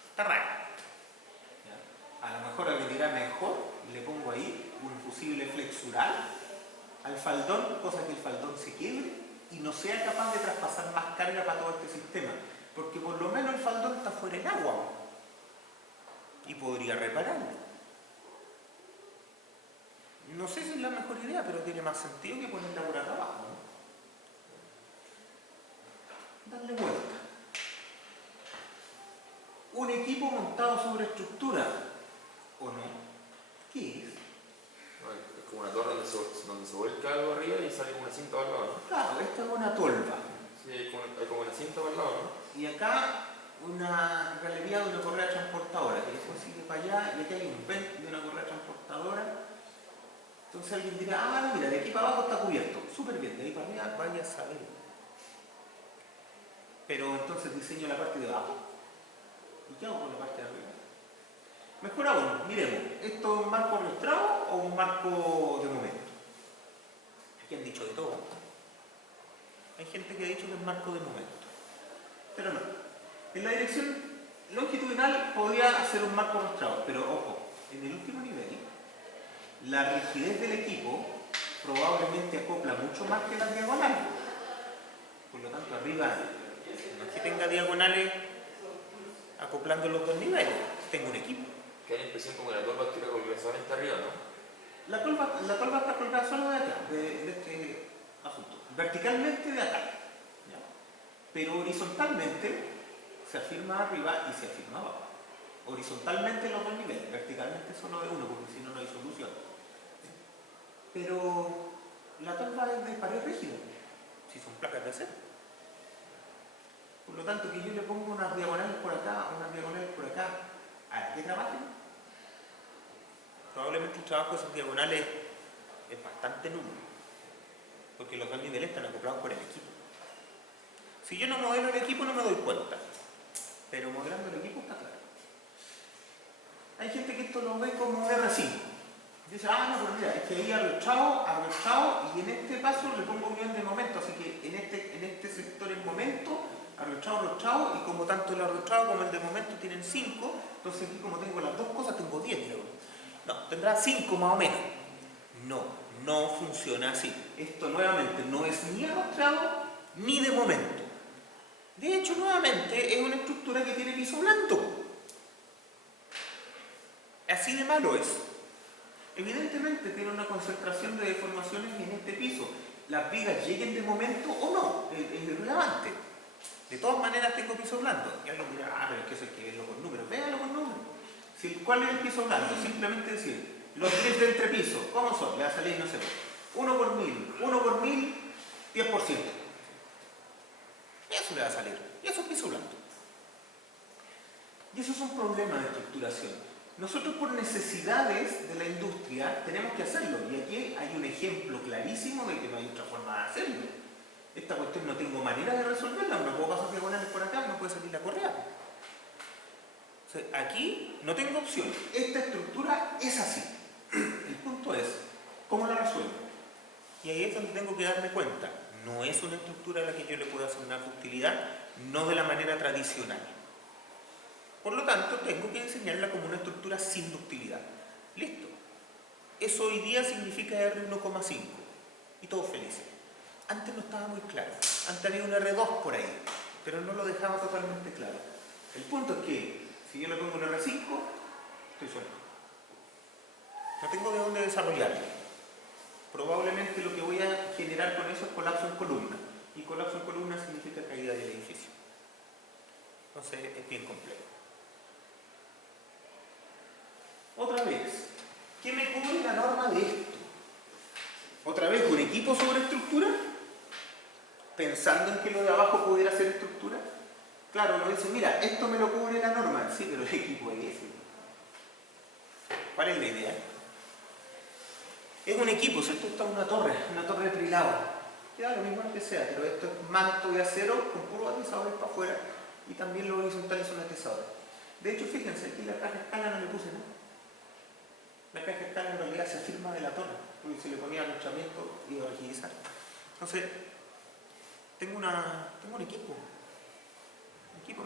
Está raro. ¿Ya? A lo mejor alguien dirá mejor, le pongo ahí un fusible flexural al faldón, cosa que el faldón se quiebre y no sea capaz de traspasar más carga para todo este sistema. Porque por lo menos el faldón está fuera en agua y podría repararlo. No sé si es la mejor idea, pero tiene más sentido que ponerla por acá abajo, ¿no? Darle vuelta. Un equipo montado sobre estructura, ¿o no? ¿Qué es? Es como una torre donde se vuelca algo arriba y sale como una cinta para el lado, ¿no? Claro, esta es una tolva. Sí, hay como una cinta para el lado, ¿no? Y acá una galería de una correa transportadora, que después sigue para allá, y aquí hay un vent de una correa transportadora. Entonces alguien dirá, ah, no, mira, de aquí para abajo está cubierto. Súper bien, de ahí para arriba vaya a saber. Pero entonces diseño la parte de abajo. ¿Y qué hago con la parte de arriba? Mejor aún, miremos, ¿esto es un marco arrastrado o un marco de momento? Aquí han dicho de todo. Hay gente que ha dicho que es marco de momento. Pero no. En la dirección longitudinal podría ser un marco arrastrado, pero ojo, en el último nivel, la rigidez del equipo probablemente acopla mucho más que las diagonales. Por lo tanto, arriba no es que tenga diagonales acoplando los dos niveles, tengo un equipo. Que da la impresión como que la torba estuviera colgada solamente arriba, ¿no? La tolva está colgada solo de acá, de este asunto. Verticalmente de acá. ¿Ya? Pero horizontalmente se afirma arriba y se afirma abajo. Horizontalmente los dos niveles, verticalmente solo de uno, porque si no, no hay solución. Pero la tolva es de pared rígida, si son placas de acero. Por lo tanto, que yo le pongo unas diagonales por acá, unas diagonales por acá, ¿a qué trabajen? Probablemente el trabajo de esas diagonales es bastante nulo, porque los dos niveles están acoplados por el equipo. Si yo no modelo el equipo no me doy cuenta, pero modelando el equipo está claro. Hay gente que esto lo ve como R5. Dice, ah, no, pues mira, es que ahí arrochado, y en este paso le pongo unión de momento, así que en este sector en momento, arrochado, y como tanto el arrochado como el de momento tienen 5, entonces aquí como tengo las dos cosas, tengo 10, digamos. No, tendrá 5 más o menos. No funciona así. Esto nuevamente no es ni arrochado ni de momento. De hecho, nuevamente, es una estructura que tiene piso blando. Así de malo es. Evidentemente tiene una concentración de deformaciones en este piso. Las vigas lleguen de momento o no, es irrelevante. De todas maneras tengo piso blando. Y alguien dirá, ah, pero es que eso hay que verlo con números. Véalo con números. ¿Cuál es el piso blando? Simplemente decir, los drips de entrepiso, ¿cómo son? Le va a salir, no sé, 1 por 1000, 10%. Eso le va a salir. Y eso es piso blando. Y esos son problemas de estructuración. Nosotros por necesidades de la industria tenemos que hacerlo. Y aquí hay un ejemplo clarísimo de que no hay otra forma de hacerlo. Esta cuestión no tengo manera de resolverla. No puedo pasar diagonales por acá, no puede salir la correa. O sea, aquí no tengo opción. Esta estructura es así. El punto es, ¿cómo la resuelvo? Y ahí es donde tengo que darme cuenta. No es una estructura a la que yo le puedo asignar ductilidad, no de la manera tradicional. Por lo tanto, tengo que enseñarla como una estructura sin ductilidad. Listo. Eso hoy día significa R1,5. Y todos felices. Antes no estaba muy claro. Antes había un R2 por ahí, pero no lo dejaba totalmente claro. El punto es que, si yo le pongo un R5, estoy suelto. No tengo de dónde desarrollarlo. probablemente lo que voy a generar con eso es colapso en columna. Y colapso en columna significa caída del edificio. Entonces es bien complejo. Otra vez, ¿qué me cubre la norma de esto? Otra vez, un equipo sobre estructura, pensando en que lo de abajo pudiera ser estructura. Claro, uno dice, mira, esto me lo cubre la norma. Sí, pero el equipo es ese. ¿Cuál es la idea? Es un equipo, ¿cierto? Esto es una torre de trilado. Ya lo mismo que sea, pero esto es manto de acero con puros atizadores para afuera y también los horizontales son atizadores. De hecho, fíjense, aquí la caja escala no le puse nada. La caja escala en realidad se afirma de la torre, porque si le ponía luchamiento iba a rigidizar. Entonces, tengo un equipo.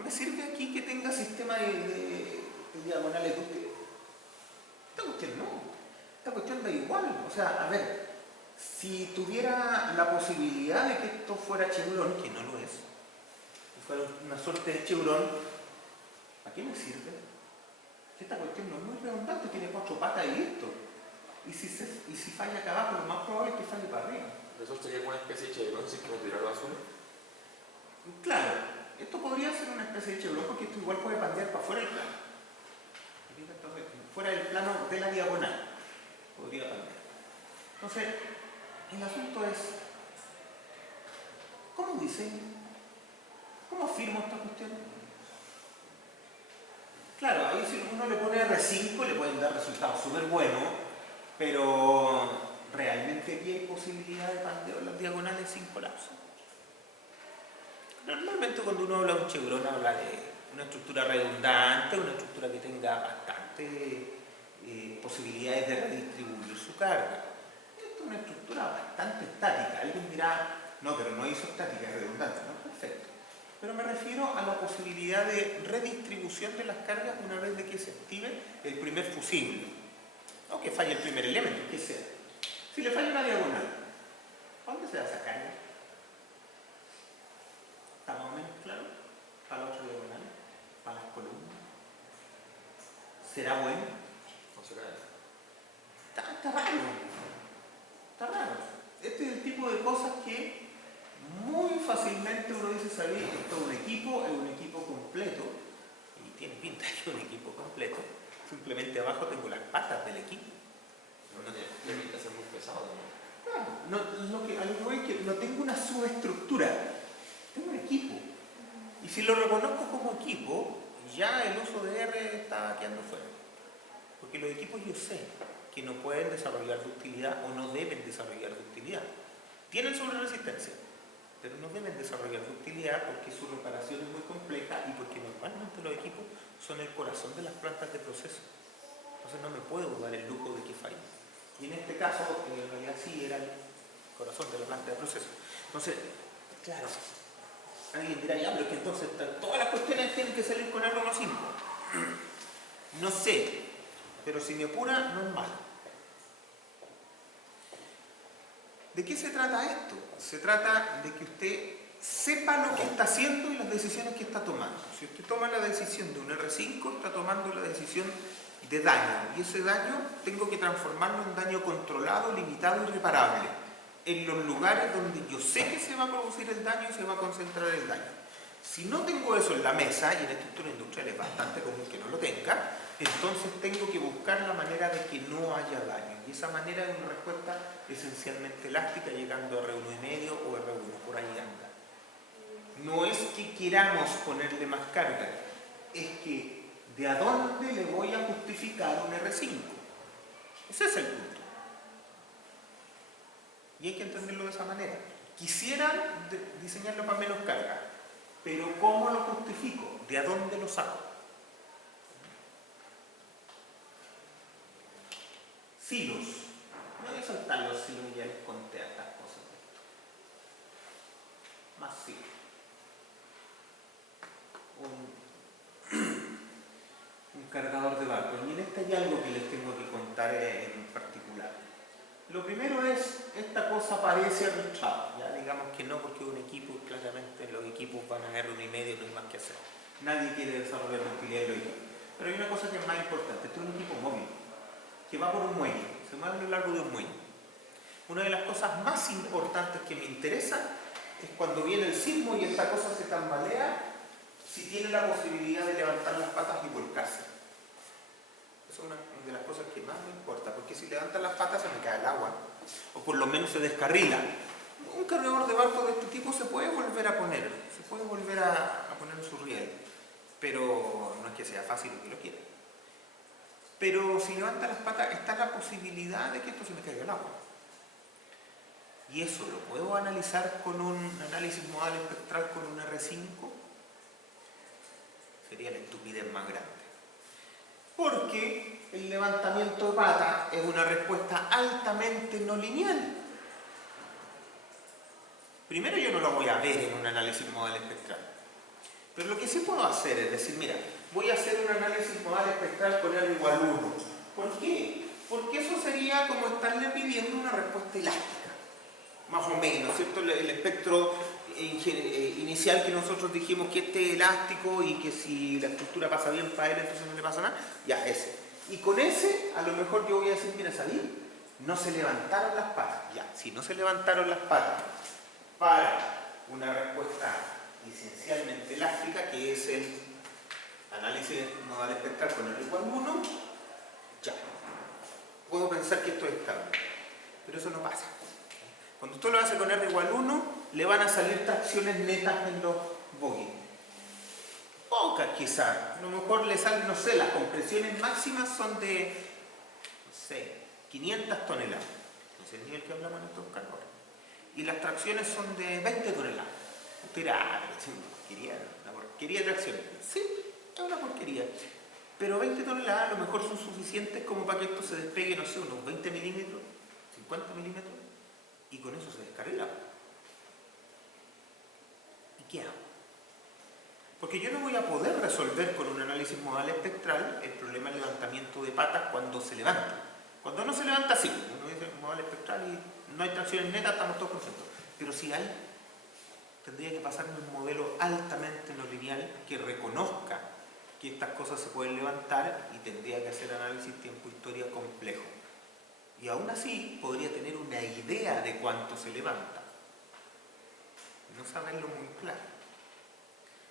¿Me sirve aquí que tenga sistema de diagonales de usted? Esta cuestión no. Esta cuestión da igual. O sea, a ver, si tuviera la posibilidad de que esto fuera chevron, que no lo es, que fuera una suerte de chevron, ¿a qué me sirve? Esta cuestión no es muy redundante, tiene 4 patas y listo. Y si falla acá abajo, lo más probable es que falle para arriba. ¿Eso sería como una especie de chevron sin que me tirara la basura? Claro, esto podría ser una especie de chevron porque esto igual puede pandear para fuera del plano. Entonces, fuera del plano de la diagonal podría pandear. Entonces, el asunto es, ¿cómo diseño? ¿Cómo afirmo esta cuestión? Claro, ahí si uno le pone R5 le pueden dar resultados súper buenos, pero ¿realmente aquí hay posibilidad de pandeo en las diagonales sin colapso? Normalmente cuando uno habla de un chevron habla de una estructura redundante, una estructura que tenga bastante posibilidades de redistribuir su carga. Esto es una estructura bastante estática. Alguien dirá, no, pero no hizo estática, es redundante. No, perfecto. Pero me refiero a la posibilidad de redistribución de las cargas una vez de que se active el primer fusible. O que falle el primer elemento, que sea. Si le falla una diagonal, ¿dónde se da esa carga? ¿Está más o menos claro? ¿Para la otra diagonal? ¿Para las columnas? ¿Será bueno? No será eso. Está raro. Está raro. Este es el tipo de cosas que muy fácilmente uno dice, ¿sabes? Esto es un equipo completo, y tiene pinta de que es un equipo completo. Simplemente abajo tengo las patas del equipo. No tiene pinta de ser muy pesado, ¿no? Claro, a lo que voy es que no tengo una subestructura, tengo un equipo. Y si lo reconozco como equipo, ya el uso de R está quedando fuera. Porque los equipos yo sé que no pueden desarrollar ductilidad o no deben desarrollar ductilidad. Tienen sobreresistencia, pero no deben desarrollar ductilidad porque su reparación es muy compleja y porque normalmente los equipos son el corazón de las plantas de proceso. Entonces no me puedo dar el lujo de que falle. Y en este caso, en realidad sí era el corazón de la planta de proceso. Entonces, claro, alguien dirá, ya, pero es que entonces todas las cuestiones tienen que salir con algo no simple. No sé, pero si me apura, no es malo. ¿De qué se trata esto? Se trata de que usted sepa lo que está haciendo y las decisiones que está tomando. Si usted toma la decisión de un R5, está tomando la decisión de daño. Y ese daño tengo que transformarlo en daño controlado, limitado y reparable. En los lugares donde yo sé que se va a producir el daño y se va a concentrar el daño. Si no tengo eso en la mesa, y en estructura industrial es bastante común que no lo tenga, entonces tengo que buscar la manera de que no haya daño. Y esa manera es una respuesta esencialmente elástica, llegando a R1,5 o R1, por ahí anda. No es que queramos ponerle más carga, es que ¿de a dónde le voy a justificar un R5? Ese es el punto. Y hay que entenderlo de esa manera. Quisiera diseñarlo para menos carga, pero ¿cómo lo justifico? ¿De a dónde lo saco? Silos. No voy a saltar los silos, ya les conté estas cosas. Más silos. Un cargador de barcos. Y en este hay algo que les tengo que contar en particular. Lo primero es, esta cosa parece arrastrada. Ya digamos que no, porque un equipo, claramente los equipos van a R1,5, no hay más que hacer. Nadie quiere desarrollar utilidad en los equipos. Pero hay una cosa que es más importante. Este es un equipo móvil, que va por un muelle, se mueve a lo largo de un muelle. Una de las cosas más importantes que me interesa es cuando viene el sismo y esta cosa se tambalea, si tiene la posibilidad de levantar las patas y volcarse. Esa es una de las cosas que más me importa, porque si levantan las patas se me cae el agua, o por lo menos se descarrila. Un cargador de barco de este tipo se puede volver a poner, se puede volver a poner en su riel, pero no es que sea fácil o que lo quiera. Pero si levanta las patas está la posibilidad de que esto se me caiga el agua. Y eso lo puedo analizar con un análisis modal espectral con un R5. Sería la estupidez más grande. Porque el levantamiento de patas es una respuesta altamente no lineal. Primero yo no lo voy a ver en un análisis modal espectral. Pero lo que sí puedo hacer es decir, mira, voy a hacer un análisis modal espectral con R igual 1. ¿Por qué? Porque eso sería como estarle pidiendo una respuesta elástica. Más o menos, ¿cierto? El espectro inicial que nosotros dijimos que este es elástico y que si la estructura pasa bien para él, entonces no le pasa nada, ya, ese. Y con ese, a lo mejor yo voy a decir, mira, ¿sabes? No se levantaron las patas. Ya, si no se levantaron las patas para una respuesta esencialmente elástica, que es el análisis modal espectral con R igual 1, ya. Puedo pensar que esto es estable. Pero eso no pasa. Cuando usted lo hace con R igual 1, le van a salir tracciones netas en los bogies. Pocas quizás. A lo mejor le salen, no sé, las compresiones máximas son de, no sé, 500 toneladas. No sé el nivel que hablamos en estos cargadores. Y las tracciones son de 20 toneladas. Usted dirá, una porquería de tracciones. Sí, es una porquería. Pero 20 toneladas a lo mejor son suficientes como para que esto se despegue, no sé, unos 20 milímetros, 50 milímetros. Y con eso se descarrila. ¿Y qué hago? Porque yo no voy a poder resolver con un análisis modal espectral el problema del levantamiento de patas cuando se levanta. Cuando no se levanta, sí. Uno dice modal espectral y no hay tracciones netas, estamos todos contentos. Pero si hay, tendría que pasarme un modelo altamente no lineal que reconozca que estas cosas se pueden levantar y tendría que hacer análisis tiempo-historia complejo. Y aún así podría tener una idea de cuánto se levanta. No saberlo muy claro.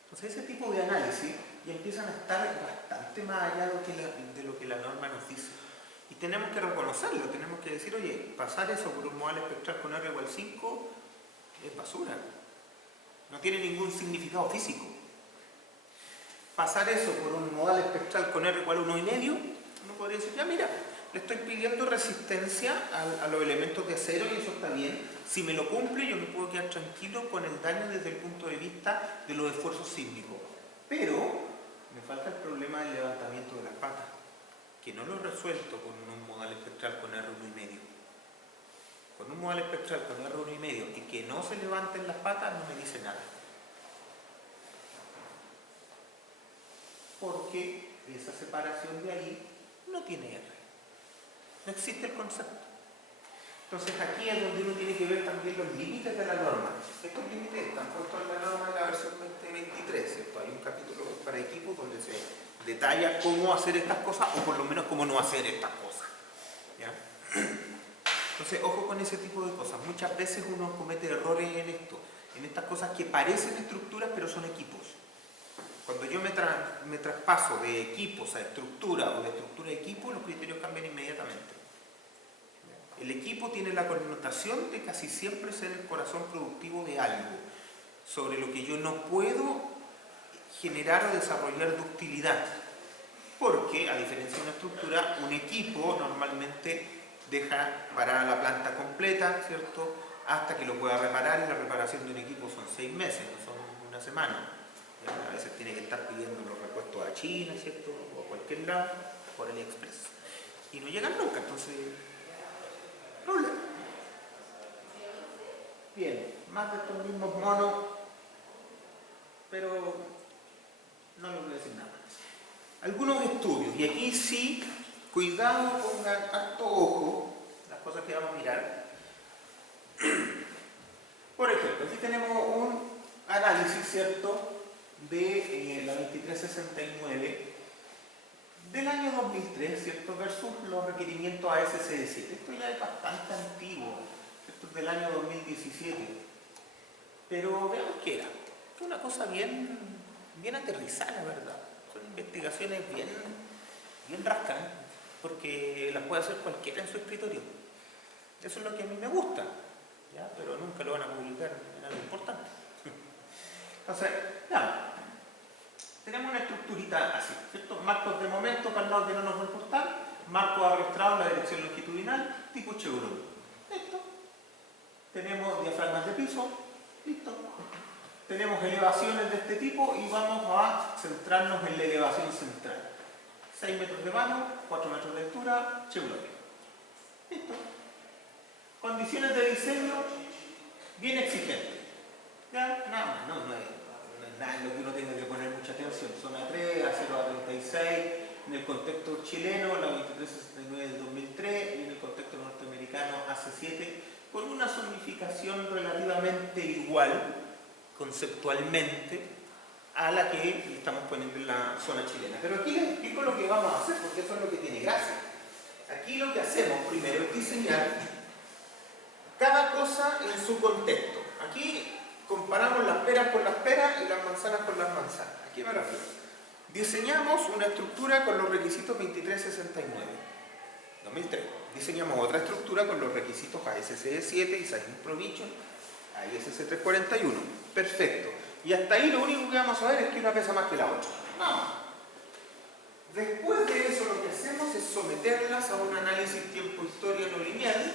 Entonces ese tipo de análisis ya empiezan a estar bastante más allá de lo que la norma nos dice. Y tenemos que reconocerlo, tenemos que decir, oye, pasar eso por un modal espectral con R igual 5 es basura. No tiene ningún significado físico. Pasar eso por un modal espectral con R igual 1,5, uno podría decir, ya mira, le estoy pidiendo resistencia a los elementos de acero y eso está bien. Si me lo cumple, yo me puedo quedar tranquilo con el daño desde el punto de vista de los esfuerzos sísmicos. Pero me falta el problema del levantamiento de las patas, que no lo he resuelto con un modal espectral con R1,5. Con un modal espectral con R1,5 y que no se levanten las patas no me dice nada. Porque esa separación de ahí no tiene R. No existe el concepto. Entonces aquí es donde uno tiene que ver también los límites de la norma. Estos límites están puestos en la norma de la versión 2023, ¿cierto? Hay un capítulo para equipos donde se detalla cómo hacer estas cosas o por lo menos cómo no hacer estas cosas. ¿Ya? Entonces, ojo con ese tipo de cosas. Muchas veces uno comete errores en esto, en estas cosas que parecen estructuras pero son equipos. Cuando yo me traspaso de equipos a estructura o de estructura a equipo, los criterios cambian inmediatamente. El equipo tiene la connotación de casi siempre ser el corazón productivo de algo, sobre lo que yo no puedo generar o desarrollar ductilidad. Porque, a diferencia de una estructura, un equipo normalmente deja parada la planta completa, ¿cierto? Hasta que lo pueda reparar, y la reparación de un equipo son 6 meses, no son una semana. A veces tiene que estar pidiendo los repuestos a China, ¿cierto? O a cualquier lado, por AliExpress. Y no llegan nunca, entonces, problema. Bien, más de estos mismos monos, pero no les voy a decir nada. Algunos estudios, y aquí sí, cuidado, pongan harto ojo, las cosas que vamos a mirar. Por ejemplo, aquí tenemos un análisis, ¿cierto?, de la 2369 del año 2003, ¿cierto?, versus los requerimientos AS-CD7. Esto ya es bastante antiguo. Esto es del año 2017. Pero veamos qué era. Es una cosa bien aterrizada, ¿verdad? Son investigaciones bien rascas, porque las puede hacer cualquiera en su escritorio. Eso es lo que a mí me gusta, ¿ya? Pero nunca lo van a publicar en algo importante. Entonces, nada, tenemos una estructurita así, ¿cierto? Marcos de momento para el lado que no nos va a importar, marcos arrastrados en la dirección longitudinal, tipo chevron. Listo. Tenemos diafragmas de piso, listo. Tenemos elevaciones de este tipo y vamos a centrarnos en la elevación central. 6 metros de vano, 4 metros de altura, chevron. Listo. Condiciones de diseño bien exigentes. Ya, nada más, no es nada en lo que uno tenga que poner mucha atención. Zona 3, A0 a 36, en el contexto chileno, la 2369 del 2003, y en el contexto norteamericano, AC7, con una zonificación relativamente igual, conceptualmente, a la que estamos poniendo en la zona chilena. Pero aquí les explico lo que vamos a hacer, porque eso es lo que tiene gracia. Aquí lo que hacemos primero es diseñar cada cosa en su contexto. Aquí comparamos las peras con las peras y las manzanas con las manzanas. ¿A qué me refiero? Diseñamos una estructura con los requisitos 2369, 2003. Diseñamos otra estructura con los requisitos ASCE7 y Science Provision, ISC341. Perfecto. Y hasta ahí lo único que vamos a ver es que una pesa más que la otra. No. Después de eso lo que hacemos es someterlas a un análisis tiempo-historia no lineal,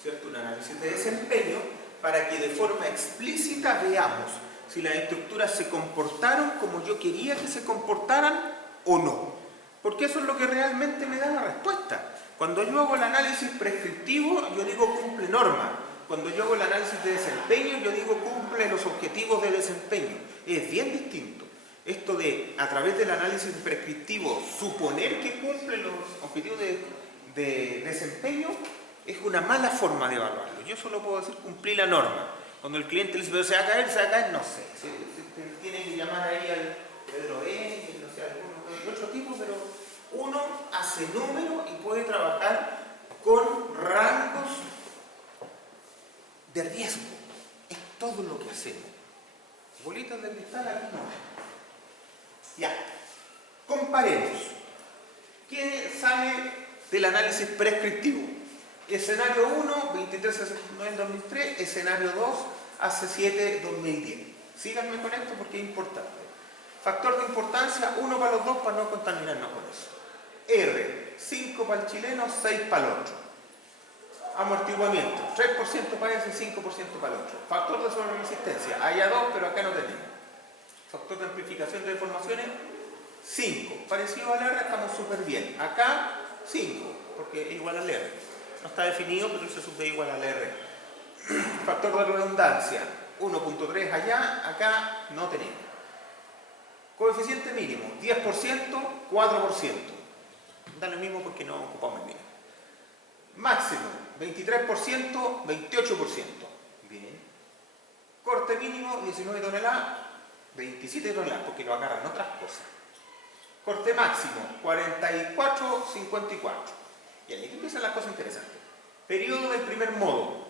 ¿cierto? Un análisis de desempeño, para que de forma explícita veamos si las estructuras se comportaron como yo quería que se comportaran o no. Porque eso es lo que realmente me da la respuesta. Cuando yo hago el análisis prescriptivo, yo digo cumple norma. Cuando yo hago el análisis de desempeño, yo digo cumple los objetivos de desempeño. Es bien distinto. Esto de, a través del análisis prescriptivo, suponer que cumple los objetivos de desempeño, es una mala forma de evaluarlo. Yo solo puedo decir cumplir la norma. Cuando el cliente le dice, pero se va a caer, no sé. Se tiene que llamar ahí al Pedro N, no sé, alguno de otro tipo, pero uno hace número y puede trabajar con rangos de riesgo. Es todo lo que hacemos. Bolitas de cristal aquí no. Ya. Comparemos. ¿Qué sale del análisis prescriptivo? Escenario 1, 2369-2003, escenario 2, AC7, 2010. Síganme con esto porque es importante. Factor de importancia, 1 para los dos para no contaminarnos con eso. R, 5 para el chileno, 6 para el otro. Amortiguamiento, 3% para ese, 5% para el otro. Factor de sobreresistencia, hay a 2, pero acá no tenemos. Factor de amplificación de deformaciones, 5. Parecido al R, estamos súper bien. Acá, 5, porque es igual al R. No está definido, pero se sube igual al R. Factor de redundancia, 1.3 allá, acá no tenemos. Coeficiente mínimo, 10%, 4%. Da lo mismo porque no ocupamos el mínimo. Máximo, 23%, 28%. Bien. Corte mínimo, 19 toneladas, 27 toneladas, porque lo agarran otras cosas. Corte máximo, 44, 54. Y ahí empiezan las cosas interesantes. Periodo del primer modo,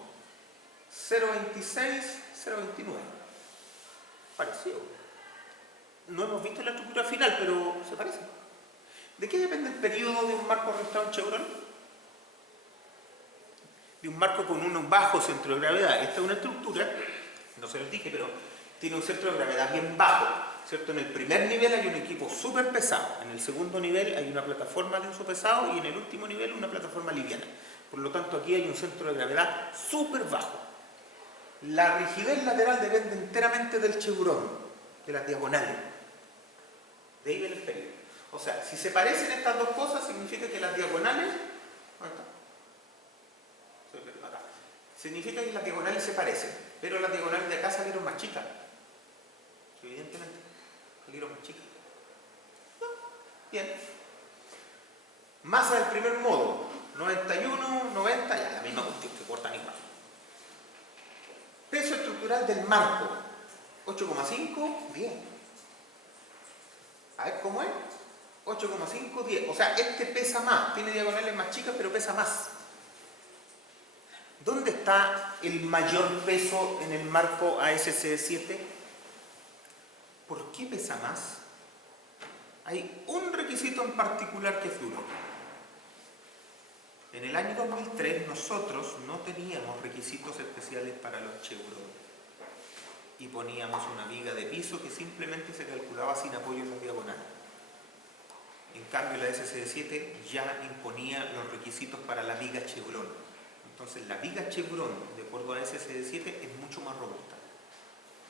0.26, 0.29. Parecido. No hemos visto la estructura final, pero se parece. ¿De qué depende el periodo de un marco arrastrado en chevron? De un marco con un bajo centro de gravedad. Esta es una estructura, no se los dije, pero tiene un centro de gravedad bien bajo, ¿cierto? En el primer nivel hay un equipo súper pesado, en el segundo nivel hay una plataforma de uso pesado y en el último nivel una plataforma liviana. Por lo tanto, aquí hay un centro de gravedad súper bajo. La rigidez lateral depende enteramente del chevron, de las diagonales. De ahí viene el periodo. O sea, si se parecen estas dos cosas, significa que las diagonales... ¿Dónde está? Acá. Significa que las diagonales se parecen, pero las diagonales de acá salieron más chicas. Evidentemente, salieron más chicas. No. Bien. Masa del primer modo, 91, 90, ya la misma cuestión, se cortan igual. Peso estructural del marco, 8,5, 10. A ver cómo es. 8,5, 10. O sea, este pesa más, tiene diagonales más chicas, pero pesa más. ¿Dónde está está el mayor peso en el marco ASCE7? ¿Por qué pesa más? Hay un requisito en particular que es duro. En el año 2003 nosotros no teníamos requisitos especiales para los Chevron y poníamos una viga de piso que simplemente se calculaba sin apoyo en la diagonal. En cambio la SCD7 ya imponía los requisitos para la viga Chevron. Entonces la viga Chevron, de acuerdo a SCD7, es mucho más robusta.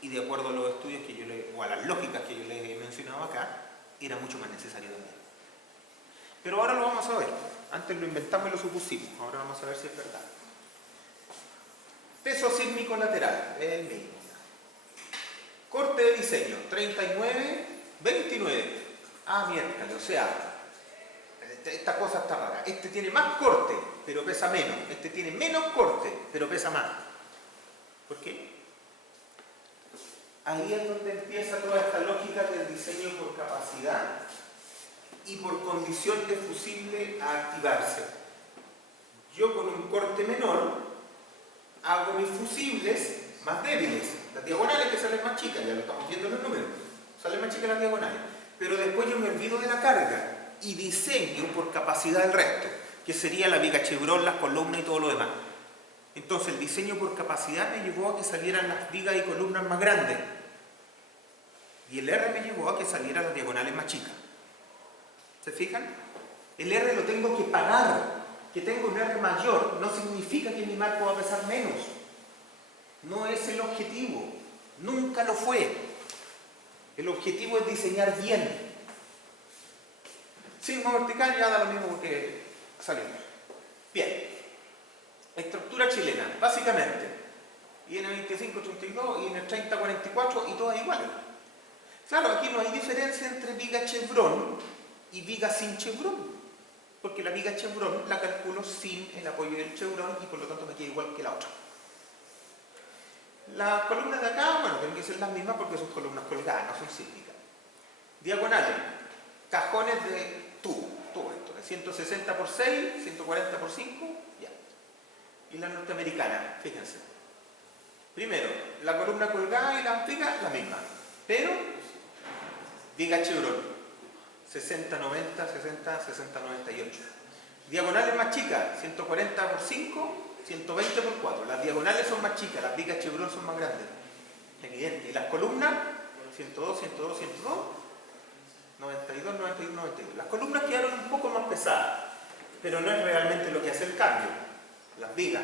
Y de acuerdo a los estudios o a las lógicas que yo les he mencionado acá, era mucho más necesario también. Pero ahora lo vamos a ver. Antes lo inventamos y lo supusimos. Ahora vamos a ver si es verdad. Peso sísmico lateral, es el mismo. Corte de diseño, 39, 29. Ah, miércoles, o sea, esta cosa está rara. Este tiene más corte, pero pesa menos. Este tiene menos corte, pero pesa más. ¿Por qué? Ahí es donde empieza toda esta lógica del diseño por capacidad y por condición de fusible a activarse. Yo con un corte menor hago mis fusibles más débiles. Las diagonales que salen más chicas, ya lo estamos viendo en los números, salen más chicas las diagonales. Pero después yo me olvido de la carga y diseño por capacidad el resto, que sería la viga Chevron, las columnas y todo lo demás. Entonces el diseño por capacidad me llevó a que salieran las vigas y columnas más grandes. Y el R me llevó a que salieran las diagonales más chicas. ¿Se fijan? El R lo tengo que pagar. Que tengo un R mayor no significa que mi marco va a pesar menos. No es el objetivo. Nunca lo fue. El objetivo es diseñar bien. Sigma vertical ya da lo mismo que salimos. Bien. Estructura chilena, básicamente. Y en el 2532 y en el 3044 y todas iguales. Claro, aquí no hay diferencia entre viga Chevron y viga sin Chevron. Porque la viga Chevron la calculo sin el apoyo del Chevron y por lo tanto me queda igual que la otra. Las columnas de acá, bueno, tienen que ser las mismas porque son columnas colgadas, no son sísmicas. Diagonales, cajones de tubo esto, de 160 por 6, 140 por 5, ya. Y la norteamericana, fíjense. Primero, la columna colgada y la viga, la misma. Pero, viga Chevron, 60, 90, 60, 60, 98. Diagonales más chicas, 140 por 5, 120 por 4. Las diagonales son más chicas, las vigas Chevron son más grandes. Evidente. Y las columnas, 102, 102, 102, 92, 91, 92. Las columnas quedaron un poco más pesadas, pero no es realmente lo que hace el cambio. Las vigas,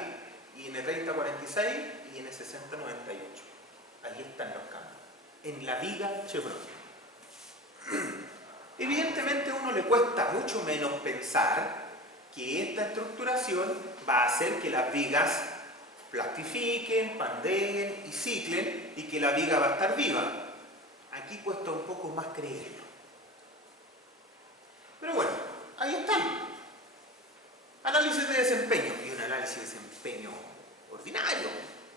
IN 30, 46 y IN 60, 98. Ahí están los cambios. En la viga Chevron. Evidentemente a uno le cuesta mucho menos pensar que esta estructuración va a hacer que las vigas plastifiquen, pandeen y ciclen y que la viga va a estar viva. Aquí cuesta un poco más creerlo. Pero bueno, ahí están. Análisis de desempeño. Y un análisis de desempeño ordinario.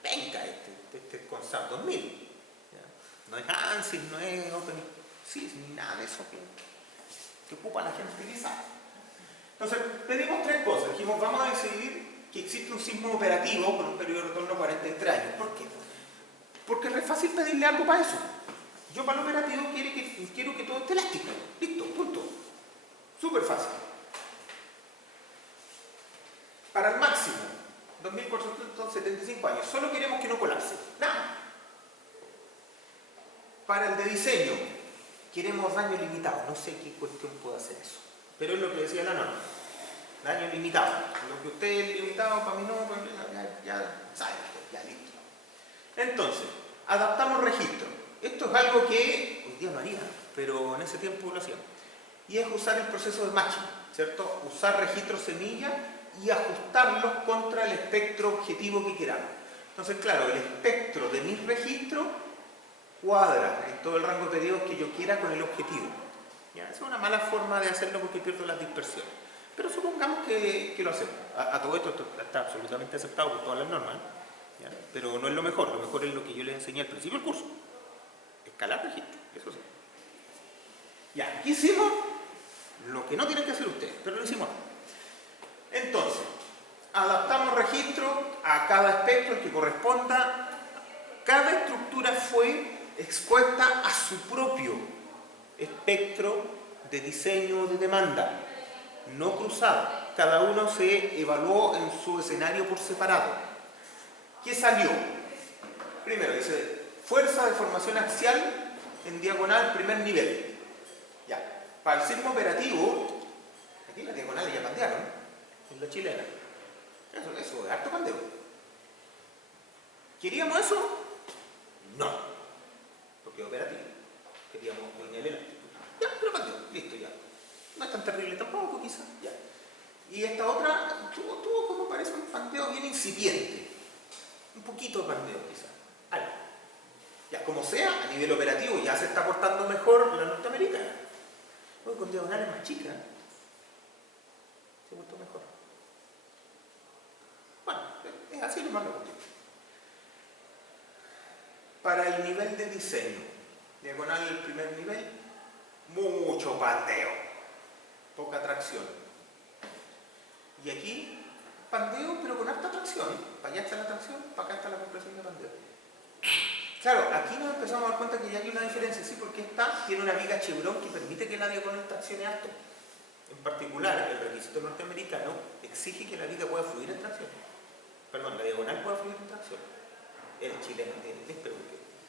Venga, este es con SAP 2000. No es ANSYS, no es OpenSys, ni nada de eso que ocupa la gente utilizar. Entonces, pedimos tres cosas. Dijimos, vamos a decidir que existe un sismo operativo con un periodo de retorno de 43 años. ¿Por qué? Porque es re fácil pedirle algo para eso. Yo para el operativo quiero que todo esté elástico. Listo, punto. Súper fácil. Para el máximo, 2475 años, solo queremos que no colapse. Nada. Para el de diseño, queremos daño limitado. No sé qué cuestión puede hacer eso. Pero es lo que decía la norma. Daño limitado. Lo que usted es limitado, para mí no, ya sabe, ya listo. Entonces, adaptamos registro. Esto es algo que hoy día no haría, pero en ese tiempo lo hacíamos. Y es usar el proceso de matching, ¿cierto? Usar registros semilla y ajustarlos contra el espectro objetivo que queramos. Entonces, claro, el espectro de mis registros cuadra en todo el rango de periodos que yo quiera con el objetivo. ¿Ya? Esa es una mala forma de hacerlo porque pierdo las dispersiones. Pero supongamos que lo hacemos. A todo esto está absolutamente aceptado por todas las normas. ¿Ya? Pero no es lo mejor es lo que yo les enseñé al principio del curso. Escalar registro, eso sí. Ya, aquí hicimos lo que no tienen que hacer ustedes, pero lo hicimos. Entonces, adaptamos registro a cada espectro, el que corresponda. Cada estructura fue expuesta a su propio espectro de diseño de demanda, no cruzado. Cada uno se evaluó en su escenario por separado. ¿Qué salió? Primero dice, fuerza de formación axial en diagonal primer nivel. Ya. Para el sismo operativo, aquí las diagonales ya pandearon, en la chilena. Eso es harto pandeo. ¿Queríamos eso? No, porque es operativo. Queríamos lineal elástico. Ya, pero pandeo, listo ya. No es tan terrible tampoco, quizás. Ya. Y esta otra tuvo como parece un pandeo bien incipiente. Un poquito de pandeo, quizás. Algo. Ya, como sea, a nivel operativo ya se está portando mejor la norteamericana. Hoy con diagonales más chicas se portó mejor. Bueno, es así nomás lo que. Para el nivel de diseño, diagonal el primer nivel, mucho pandeo, poca tracción. Y aquí, pandeo pero con alta tracción. Para allá está la tracción, para acá está la compresión de pandeo. Claro, aquí nos empezamos a dar cuenta que ya hay una diferencia, sí, porque esta tiene una viga Chevron que permite que la diagonal traccione alto. En particular, el requisito norteamericano exige que la viga pueda fluir en tracción. Perdón, la diagonal pueda fluir en tracción. El chileno tiene pero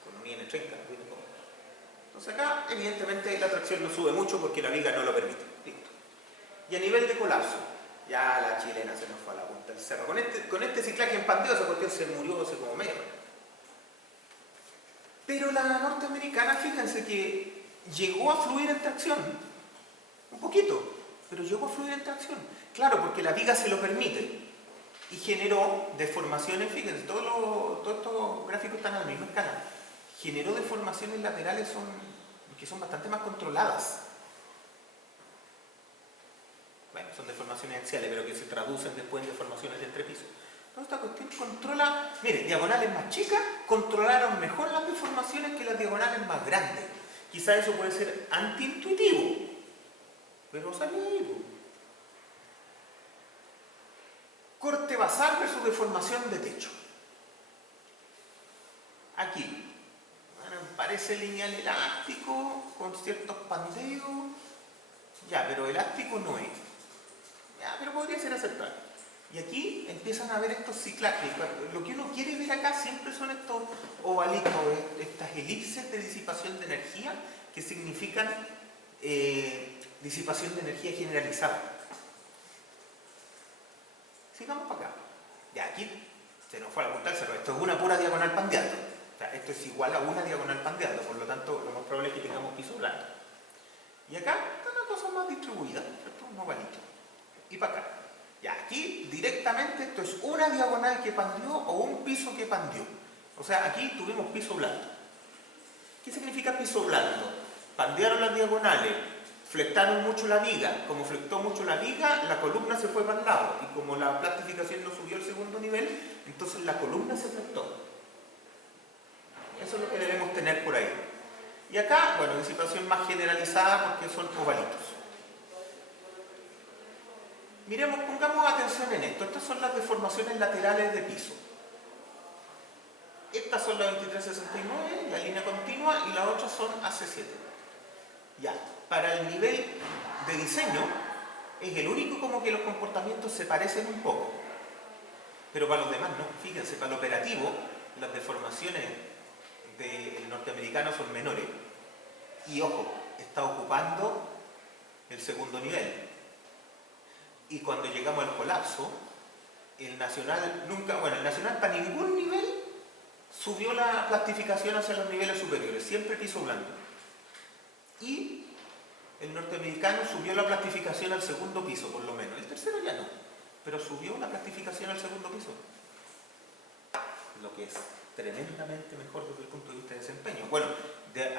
con un IN30 no tiene cómo. Entonces acá, evidentemente, la tracción no sube mucho porque la viga no lo permite. Listo. Y a nivel de colapso, ya la chilena se nos fue a la punta del cerro. Con este ciclaje en pandeo, esa cuestión se murió hace como medio. Pero la norteamericana, fíjense que llegó a fluir en tracción. Un poquito, pero llegó a fluir en tracción. Claro, porque la viga se lo permite. Y generó deformaciones, fíjense, todos estos gráficos están a la misma escala. Generó deformaciones laterales que son bastante más controladas. Bueno, son deformaciones axiales, pero que se traducen después en deformaciones de entrepiso. Toda esta cuestión controla, mire, diagonales más chicas controlaron mejor las deformaciones que las diagonales más grandes. Quizá eso puede ser antiintuitivo, pero salió ahí. Corte basal versus deformación de techo. Aquí, bueno, parece lineal elástico con ciertos pandeos. Ya, pero elástico no es. Ya, pero podría ser aceptable. Y aquí empiezan a ver estos ciclajes. Lo que uno quiere ver acá siempre son estos ovalitos, estas elipses de disipación de energía que significan disipación de energía generalizada. Sigamos para acá. Ya aquí se nos fue a la punta del cerro. Esto es una pura diagonal pandeando. O sea, esto es igual a una diagonal pandeando, por lo tanto lo más probable es que tengamos piso blando. Y acá está una cosa más distribuida, ¿cierto? Un ovalito. Y para acá. Ya, aquí directamente esto es una diagonal que pandeó o un piso que pandeó. O sea, aquí tuvimos piso blando. ¿Qué significa piso blando? Pandearon las diagonales, flectaron mucho la viga. Como flectó mucho la viga, la columna se fue para el lado. Y como la plastificación no subió al segundo nivel, entonces la columna se flectó. Eso es lo que debemos tener por ahí. Y acá, bueno, disipación más generalizada porque son ovalitos. Miremos, pongamos atención en esto. Estas son las deformaciones laterales de piso. Estas son las 2369, la línea continua, y las otras son AC7. Ya, para el nivel de diseño, es el único como que los comportamientos se parecen un poco. Pero para los demás no. Fíjense, para el operativo, las deformaciones del norteamericano son menores. Y ojo, está ocupando el segundo nivel. Y cuando llegamos al colapso, el Nacional nunca, bueno, el Nacional para ningún nivel subió la plastificación hacia los niveles superiores, siempre piso blando. Y el norteamericano subió la plastificación al segundo piso, por lo menos. El tercero ya no, pero subió la plastificación al segundo piso. Lo que es tremendamente mejor desde el punto de vista de desempeño. Bueno,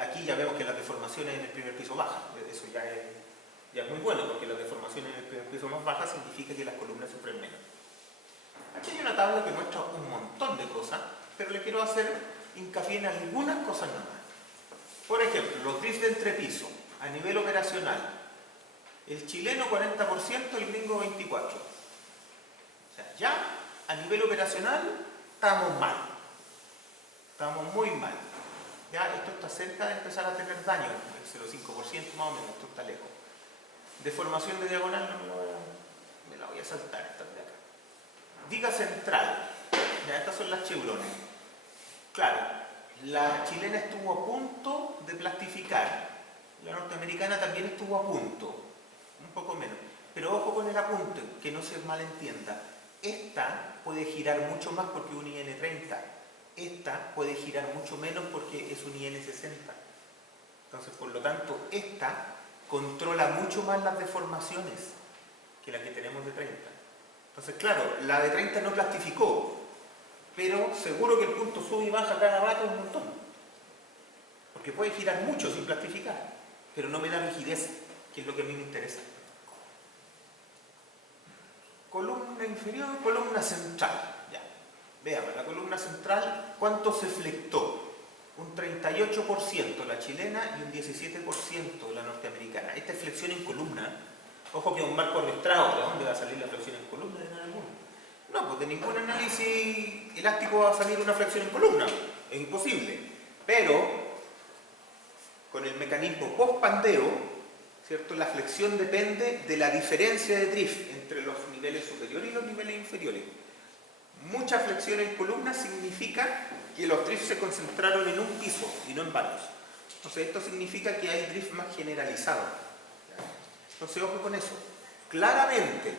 aquí ya vemos que las deformaciones en el primer piso bajan, eso ya es muy bueno, porque las deformaciones en el primer piso más bajas significa que las columnas sufren menos. Aquí hay una tabla que muestra un montón de cosas, pero le quiero hacer hincapié en algunas cosas nomás. Por ejemplo, los drifts de entrepiso a nivel operacional. El chileno 40%, el gringo 24%. O sea, ya a nivel operacional estábamos mal, estábamos muy mal. Ya esto está cerca de empezar a tener daño, el 0,5% más o menos, esto está lejos. Deformación de diagonal no me la voy a saltar, esta de acá. Viga central, ya estas son las chevrones. Claro, la chilena estuvo a punto de plastificar, la norteamericana también estuvo a punto, un poco menos. Pero ojo con el apunte, que no se malentienda. Esta puede girar mucho más porque es un IN30. Esta puede girar mucho menos porque es un IN60. Entonces, por lo tanto, esta controla mucho más las deformaciones que la que tenemos de 30. Entonces, claro, la de 30 no plastificó, pero seguro que el punto sube y baja cada rato un montón. Porque puede girar mucho sin plastificar, pero no me da rigidez, que es lo que a mí me interesa. Columna inferior, columna central. Ya. Veamos, la columna central, ¿cuánto se flectó? Un 38% la chilena y un 17% la norteamericana. Esta es flexión en columna. Ojo que es un marco arrastrado. ¿De dónde va a salir la flexión en columna? ¿De nada? No, pues de ningún análisis elástico va a salir una flexión en columna. Es imposible. Pero, con el mecanismo post-pandeo, ¿cierto? La flexión depende de la diferencia de drift entre los niveles superiores y los niveles inferiores. Mucha flexión en columna significa que los drifts se concentraron en un piso y no en varios. Entonces esto significa que hay drift más generalizado. Entonces ojo con eso. Claramente,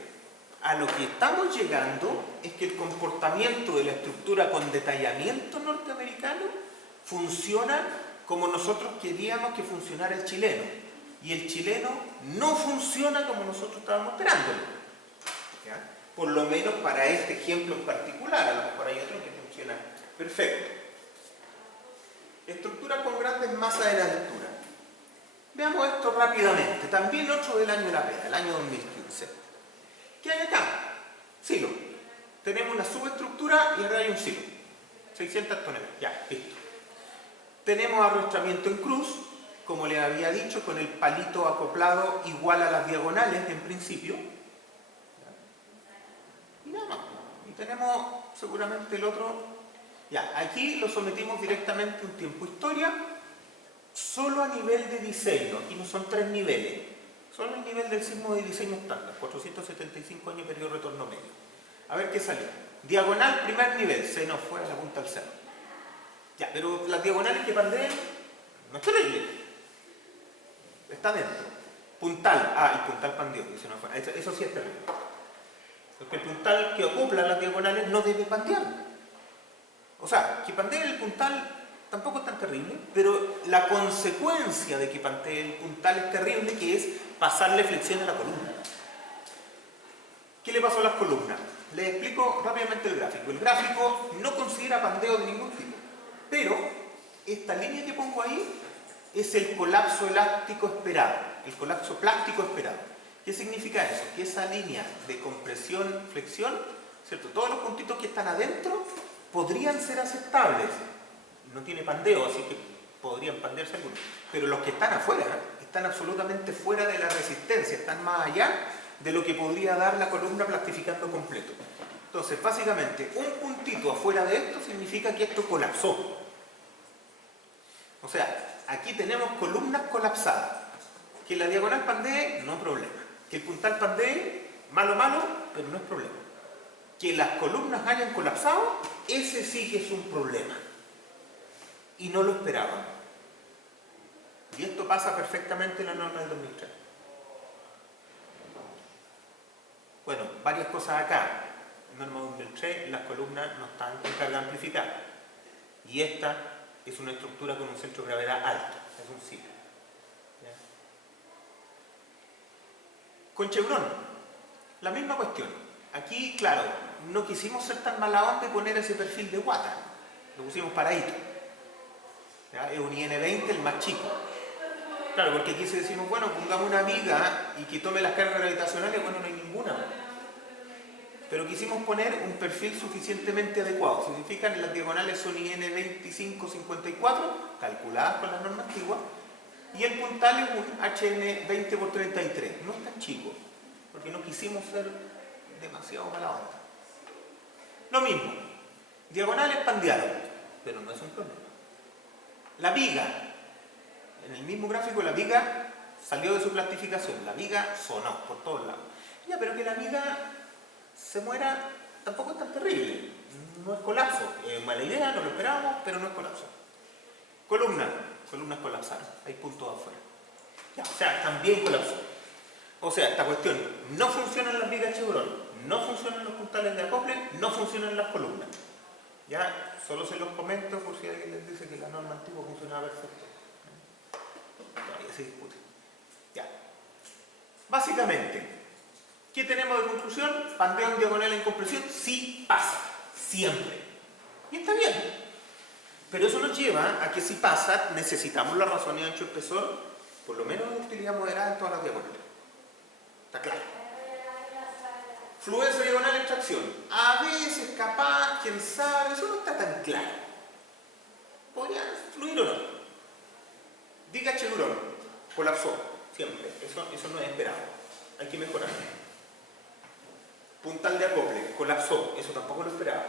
a lo que estamos llegando es que el comportamiento de la estructura con detallamiento norteamericano funciona como nosotros queríamos que funcionara el chileno. Y el chileno no funciona como nosotros estábamos esperándolo. ¿Ya? Por lo menos para este ejemplo en particular, a lo mejor hay otro que funciona perfecto. Estructura con grandes masas de la lectura. Veamos esto rápidamente. También otro del año de la pera, el año 2015. ¿Qué hay acá? Silo. Tenemos una subestructura y ahora hay un silo. 600 toneladas. Ya, listo. Tenemos arrastramiento en cruz, como les había dicho, con el palito acoplado igual a las diagonales en principio. Y nada más. Y tenemos seguramente el otro. Ya, aquí lo sometimos directamente a un tiempo historia, solo a nivel de diseño. Aquí no son 3 niveles. Solo el nivel del sismo de diseño estándar, 475 años periodo de retorno medio. A ver qué salió. Diagonal, primer nivel, se nos fue a la punta del cerro. Ya, pero las diagonales que pandean no es terrible. Está dentro. Puntal, el puntal pandeó, eso sí es terrible. Porque el puntal que acopla las diagonales no debe pandear. O sea, que pandee el puntal tampoco es tan terrible, pero la consecuencia de que pantee el puntal es terrible, que es pasarle flexión a la columna. ¿Qué le pasó a las columnas? Les explico rápidamente el gráfico. El gráfico no considera pandeo de ningún tipo, pero esta línea que pongo ahí es el colapso elástico esperado, el colapso plástico esperado. ¿Qué significa eso? Que esa línea de compresión-flexión, ¿cierto? Todos los puntitos que están adentro podrían ser aceptables. No tiene pandeo, así que podrían pandearse algunos. Pero los que están afuera, están absolutamente fuera de la resistencia, están más allá de lo que podría dar la columna plastificando completo. Entonces, básicamente, un puntito afuera de esto significa que esto colapsó. O sea, aquí tenemos columnas colapsadas. Que la diagonal pandee, no hay problema. Que el puntal pandee, malo, pero no es problema. Que las columnas hayan colapsado, ese sí que es un problema. Y no lo esperaban. Y esto pasa perfectamente en la norma del 2003. Bueno, varias cosas acá. En la norma del 2003 las columnas no están con carga amplificada. Y esta es una estructura con un centro de gravedad alto. Es un silo. ¿Ya? Con Chevron, la misma cuestión. Aquí, claro, no quisimos ser tan mala onda y poner ese perfil de guata. Lo pusimos paradito. ¿Ya? Es un IN20 el más chico. Claro, porque aquí si decimos, bueno, pongamos una viga y que tome las cargas gravitacionales, bueno, no hay ninguna. Pero quisimos poner un perfil suficientemente adecuado. Si se fijan, las diagonales son IN25-54, calculadas con la norma antigua, y el puntal es un HN20×33. No es tan chico, porque no quisimos ser demasiado mala onda. Lo mismo, diagonales pandeados, pero no es un problema. La viga, en el mismo gráfico la viga salió de su plastificación, la viga sonó por todos lados. Ya, pero que la viga se muera tampoco es tan terrible, no es colapso, es mala idea, no lo esperábamos, pero no es colapso. Columnas colapsaron, hay puntos afuera. Ya, o sea, también colapsó. O sea, esta cuestión, no funcionan las vigas Chevron, no funcionan los puntales de acople, no funcionan las columnas. Ya, solo se los comento por si alguien les dice que la norma antigua funcionaba perfecto. Todavía se discute. Ya. Básicamente, ¿qué tenemos de conclusión? Pandeo en diagonal en compresión sí pasa, siempre. Y está bien. Pero eso nos lleva a que si pasa, necesitamos la razón de ancho-espesor, por lo menos de utilidad moderada en todas las diagonales. Está claro. Fluencia diagonal en tracción. A veces, capaz, quién sabe, eso no está tan claro. ¿Podría fluir o no? Viga Chevron, colapsó, siempre. Eso no es esperado. Hay que mejorar. Puntal de acople, colapsó, eso tampoco lo esperaba.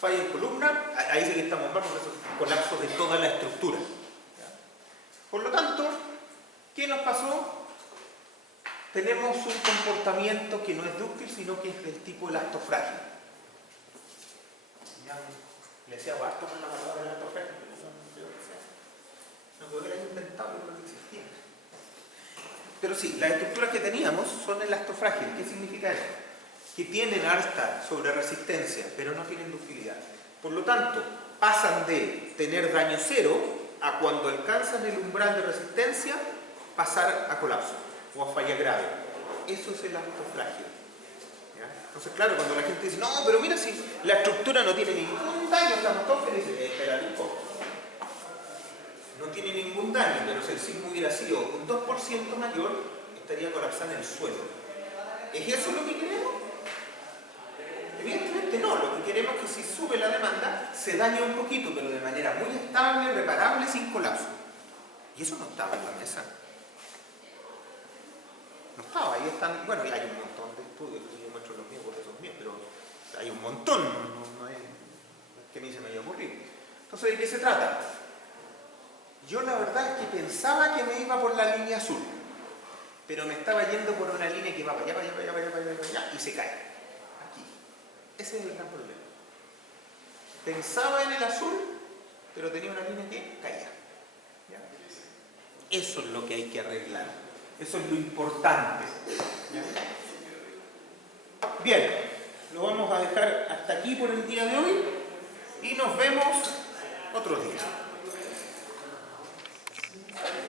Falla en columna, ahí sí que estamos mal porque eso es colapso de toda la estructura. Por lo tanto, ¿qué nos pasó? Tenemos un comportamiento que no es dúctil, sino que es del tipo elastofrágil. Ya le decía harto con la palabra elastofrágil, pero no creo que la haya inventado, yo creo que existía. Pero sí, las estructuras que teníamos son elastofrágiles. ¿Qué significa eso? Que tienen alta sobreresistencia, pero no tienen ductilidad. Por lo tanto, pasan de tener daño cero a cuando alcanzan el umbral de resistencia, pasar a colapso o a falla grave. Eso es elastofrágil. ¿Ya? Entonces, claro, cuando la gente dice, no, pero mira, si la estructura no tiene ningún daño, estamos todos felices. Espérate un poco. No tiene ningún daño, pero si el sismo hubiera sido un 2% mayor, estaría colapsando en el suelo. ¿Es eso lo que queremos? Evidentemente no, lo que queremos es que si sube la demanda, se dañe un poquito, pero de manera muy estable, reparable, sin colapso. Y eso no estaba en la mesa. No estaba, ahí están, bueno, y hay un montón de estudios, yo muestro los míos porque son míos, pero hay un montón, no es que a mí se me haya ocurrido. Entonces, ¿de qué se trata? Yo la verdad es que pensaba que me iba por la línea azul, pero me estaba yendo por una línea que va para allá, y se cae. Aquí. Ese es el gran problema. Pensaba en el azul, pero tenía una línea que caía. ¿Ya? Eso es lo que hay que arreglar. Eso es lo importante. ¿Ya? Bien, lo vamos a dejar hasta aquí por el día de hoy y nos vemos otro día.